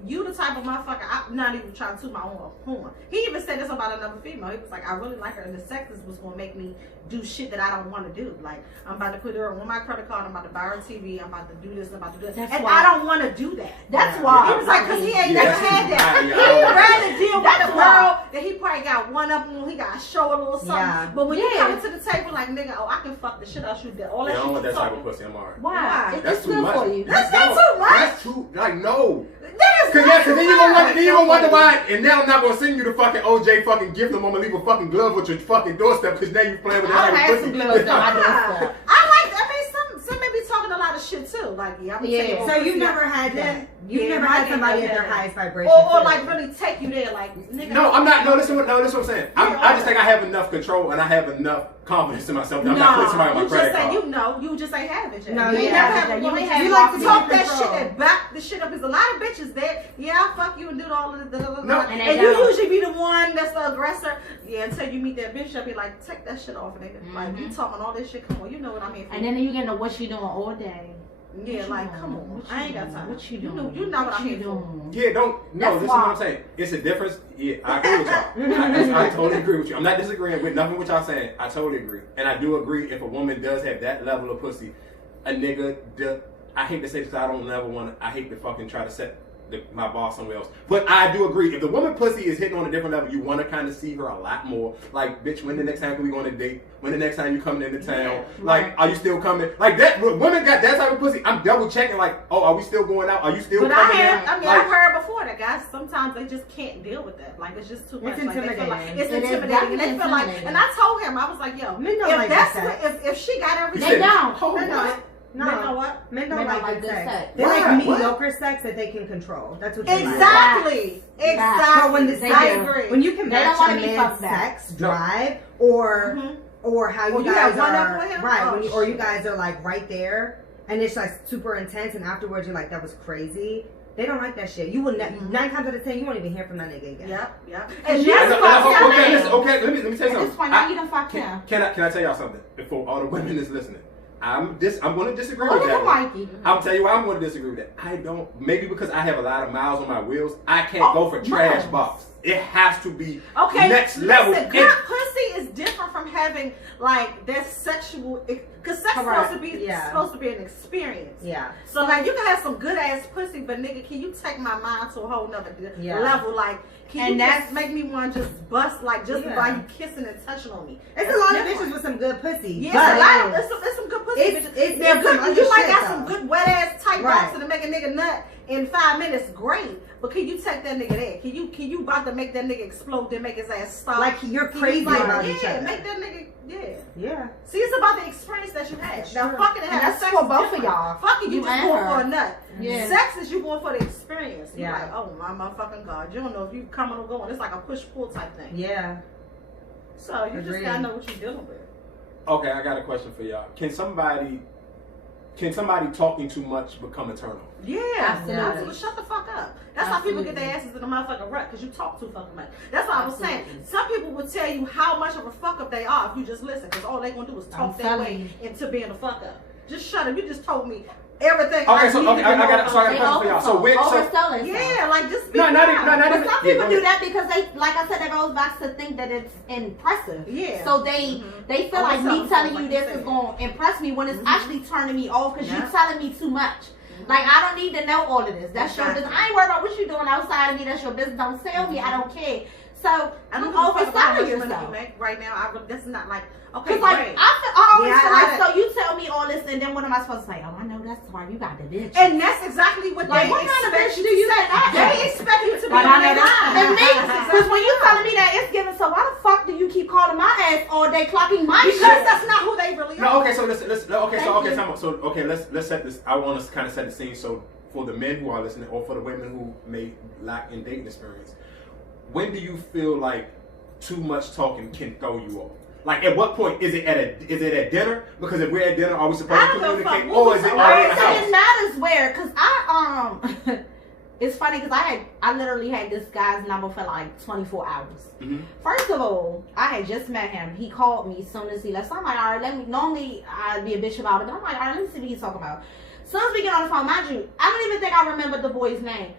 You the type of motherfucker, I'm not even trying to toot my own horn. He even said this about another female. He was like, I really like her, and the sex was going to make me do shit that I don't want to do. Like, I'm about to put her on my credit card, I'm about to buy her TV, I'm about to do this, I'm about to do that. And I don't want to do that. That's why. He was like, because he ain't never had that. He'd rather deal with the girl that he probably got one up on, he got to show a little something. Yeah. But when you come to the table, like, nigga, I can fuck the shit out you. All that I shit. don't want that type of pussy, I'm alright. Why? That's too much. That's not too much. That's too, like, no. Cause then you gonna wonder why, and now I'm not gonna send you the fucking OJ fucking gift. I'm gonna leave a fucking glove with your fucking doorstep because now you playing with that type of pussy. Gloves on my doorstep. Some may be talking a lot of shit too. Like, So you've never had that. You've never had somebody at their highest vibration. Or like really take you there, like nigga. No, I'm not. No, listen what I'm saying. I just think I have enough control and I have enough confidence in myself that I'm not putting somebody on my credit card. You just ain't have it yet. No, you never have it. You like to talk that shit and back the shit up. There's a lot of bitches that, I'll fuck you and do all of the and you usually be the one that's the aggressor. Yeah, until you meet that bitch, I'll be like, take that shit off, nigga. Like, you talking all this shit, come on, you know what I mean. And then you get to what you doing all day. Yeah, like, come on. I ain't got time. What you doing? You know what I'm here for. Yeah, this is what I'm saying. It's a difference. Yeah, I agree with y'all. I totally agree with you. I'm not disagreeing with nothing what y'all saying. I totally agree. And I do agree if a woman does have that level of pussy, a nigga, I hate to say this, I hate to fucking try to set my boss somewhere else. But I do agree. If the woman pussy is hitting on a different level, you want to kind of see her a lot more. Like, bitch, when the next time can we go on a date? When the next time you coming into town? Yeah, like, are you still coming? Like, that women got that type of pussy. I'm double checking, like, oh, are we still going out? Are you still coming in? I've heard before that guys sometimes they just can't deal with that. Like, it's just too much. It's intimidating. It's intimidating. And they feel like, and I told him, I was like, yo, if she got everything, they don't. No, you know what? Men don't like good sex. They like mediocre sex that they can control. That's what they like. Exactly. But when you can match a man's sex drive or how you guys are or you guys are like right there and it's like super intense and afterwards you're like, that was crazy. They don't like that shit. You will 9 times out of 10 you won't even hear from that nigga again. Yep. And okay, let me tell you something. Can I tell y'all something before all the women is listening? I'm going to disagree with that. I'll tell you why I'm going to disagree with that. Maybe because I have a lot of miles on my wheels, I can't go for trash box. It has to be next level. Good pussy is different from having like that sexual, because sex is supposed to be an experience. Yeah. So like you can have some good ass pussy, but nigga, can you take my mind to a whole nother level? Like, can you just make me want to just bust by you kissing and touching on me? It's a lot of bitches with some good pussy. Yeah, it's some good pussy. pussy. It's good. some other You might shit, got though. some good wet ass tight Right. boxer to make a nigga nut in 5 minutes. Great, but can you take that nigga there? Can you about to make that nigga explode? Then make his ass stop? Like you're crazy like, about each other. make that nigga. Yeah. See, it's about the experience that you had. Now, fucking and And having that's sex for is both of different. y'all. Fucking, you You just and going her. for a nut. Yeah. Sex is you going for the experience. You're Yeah. like, oh my motherfucking god, you don't know if you coming or going. It's like a push pull type thing. Yeah. So you just Agreed. gotta know what you're dealing with. Okay, I got a question for y'all. Can somebody talking too much become a turn on? Yeah, Absolutely. absolutely. Shut the fuck up. That's how people get their asses in the motherfucking rut because you talk too fucking much. That's what I was saying. Some people will tell you how much of a fuck up they are if you just listen because all they gonna do is talk their way into being a fuck up. Just shut up. You just told me everything. Okay, so I got a question for y'all. So overselling. yeah, like just be not even. But some people go do ahead. that because they, like I said, that goes back to think that it's impressive. Yeah. So they feel like me Overselling, telling like you you this said. is going to impress me when it's actually turning me off because Yeah. you're telling me too much. Like, I don't need to know all of this. That's your business. I ain't worried about what you doing outside of me. That's your business. Don't tell me. I don't care. So, I you don't give a fuck about how overselling much money you yourself. make right now. This is not like okay. Because, like, great. I always Yeah, feel I like, so you tell me all this, and then what am I supposed to say? Oh, I know that's why you got the bitch. And that's exactly what Like, they what kind of expect bitch you do to you say. think I am? They expect you to be Like, on I know their that's line. and me, because when you telling me that it's given, so why the fuck do you keep calling my ass all day, clocking my Because shit? that's not who they really are. No, okay, so let's set this. I want to kind of set the scene. So for the men who are listening, or for the women who may lack in dating experience, when do you feel like too much talking can throw you off? Like, at what point is it at dinner? Because if we're at dinner, are we supposed to communicate, or is it already in the house? It matters where, cause it's funny because I literally had this guy's number for like 24 hours. Mm-hmm. First of all, I had just met him. He called me as soon as he left. So I'm like, all right, normally I'd be a bitch about it, but I'm like, all right, let me see what he's talking about. As soon as we get on the phone, mind you, I don't even think I remember the boy's name.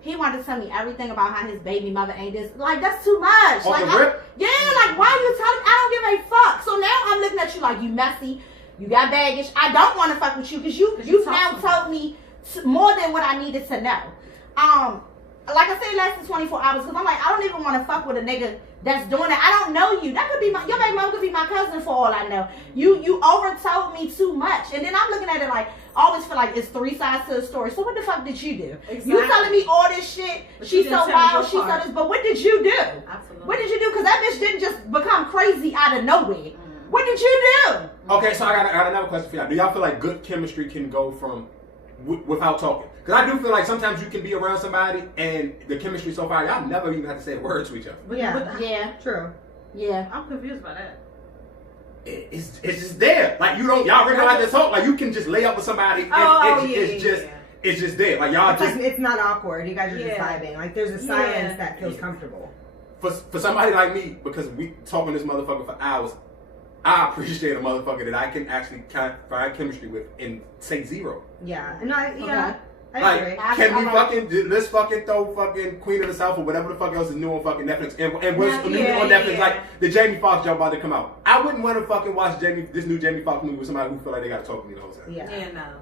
He wanted to tell me everything about how his baby mother ain't this. Like, that's too much. Off Like, the rip? yeah, like, why are you telling me? I don't give a fuck. So now I'm looking at you like, you messy, you got baggage. I don't want to fuck with you because you've now told me more than what I needed to know. Like I said, it lasted 24 hours because I'm like, I don't even want to fuck with a nigga that's doing that. I don't know you. That could be your baby mom could be my cousin for all I know. You overtold me too much. And then I'm looking at it like, I always feel like it's three sides to the story. So what the fuck did you do? Exactly. You telling me all this shit. But She's you so didn't tell me wild. your She's so part. this. But what did you do? Absolutely. What did you do? Because that bitch didn't just become crazy out of nowhere. What did you do? Okay, so I got another question for y'all. Do y'all feel like good chemistry can go from without talking? Because I do feel like sometimes you can be around somebody and the chemistry so far, y'all never even have to say a word to each other. Yeah. True. Yeah. I'm confused by that. It's just there. Like, y'all really don't have to talk. Like, you can just lay up with somebody and it's just there. Like, y'all It's just like, it's not awkward. You guys are just Yeah. vibing. Like, there's a silence that feels Yeah. comfortable. for somebody like me, because we talking this motherfucker for hours, I appreciate a motherfucker that I can actually find chemistry with and say zero. Yeah. And I agree. Like, can we let's fucking throw fucking Queen of the South or whatever the fuck else is new on fucking Netflix and what's new on Netflix, like the Jamie Foxx joke about to come out. I wouldn't want to fucking watch this new Jamie Foxx movie with somebody who feel like they gotta talk to me the whole time.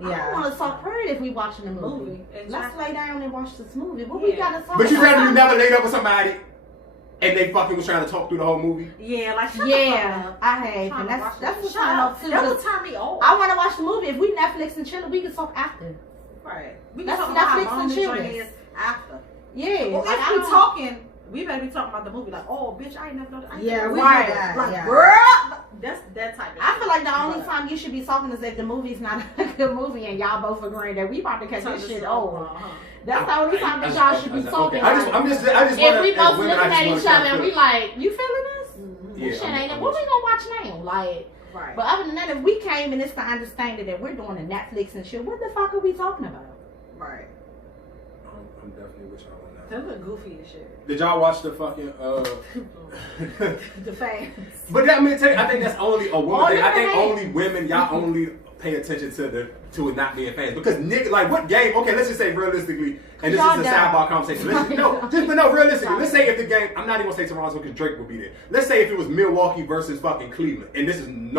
No. I don't want to talk hurt if we watching a movie. Exactly. Let's lay down and watch this movie. What we gotta talk But you about? said you never laid up with somebody and they fucking was trying to talk through the whole movie? Yeah, like shut the fuck up. I have, and that's what turn off too. That would turn me off. I want to watch the movie. If we Netflix and chill, we can talk after. Right. We can That's talk about Netflix how long and the chill joint is. is after. Yeah. Well, like, if we talking, we better be talking about the movie. Like, oh, bitch, I ain't never know that. Yeah, we right. do that. Like, Yeah. girl, that's that type of I shit. feel like the only time you should be talking is if the movie's not a good movie and y'all both agreeing that we about to catch this shit over. That's the only time that y'all should be talking. I just if we both looking at each other and we like, you feeling this? Yeah, Shit ain't it. What we gonna watch now? Like, right. but other than that, if we came and it's the understanding that we're doing a Netflix and shit, what the fuck are we talking about? Right. I'm definitely with y'all on that. That look goofy as shit. Did y'all watch the fucking The fans. But I mean, I think that's only a woman thing. I think fans. only women, y'all only pay attention to it not being fans. Because nigga, like, what game? Okay, let's just say realistically, and this Y'all is a dumb. sidebar conversation. No, realistically, let's say if the game, I'm not even gonna say Toronto because Drake will be there. Let's say if it was Milwaukee versus fucking Cleveland, and this is no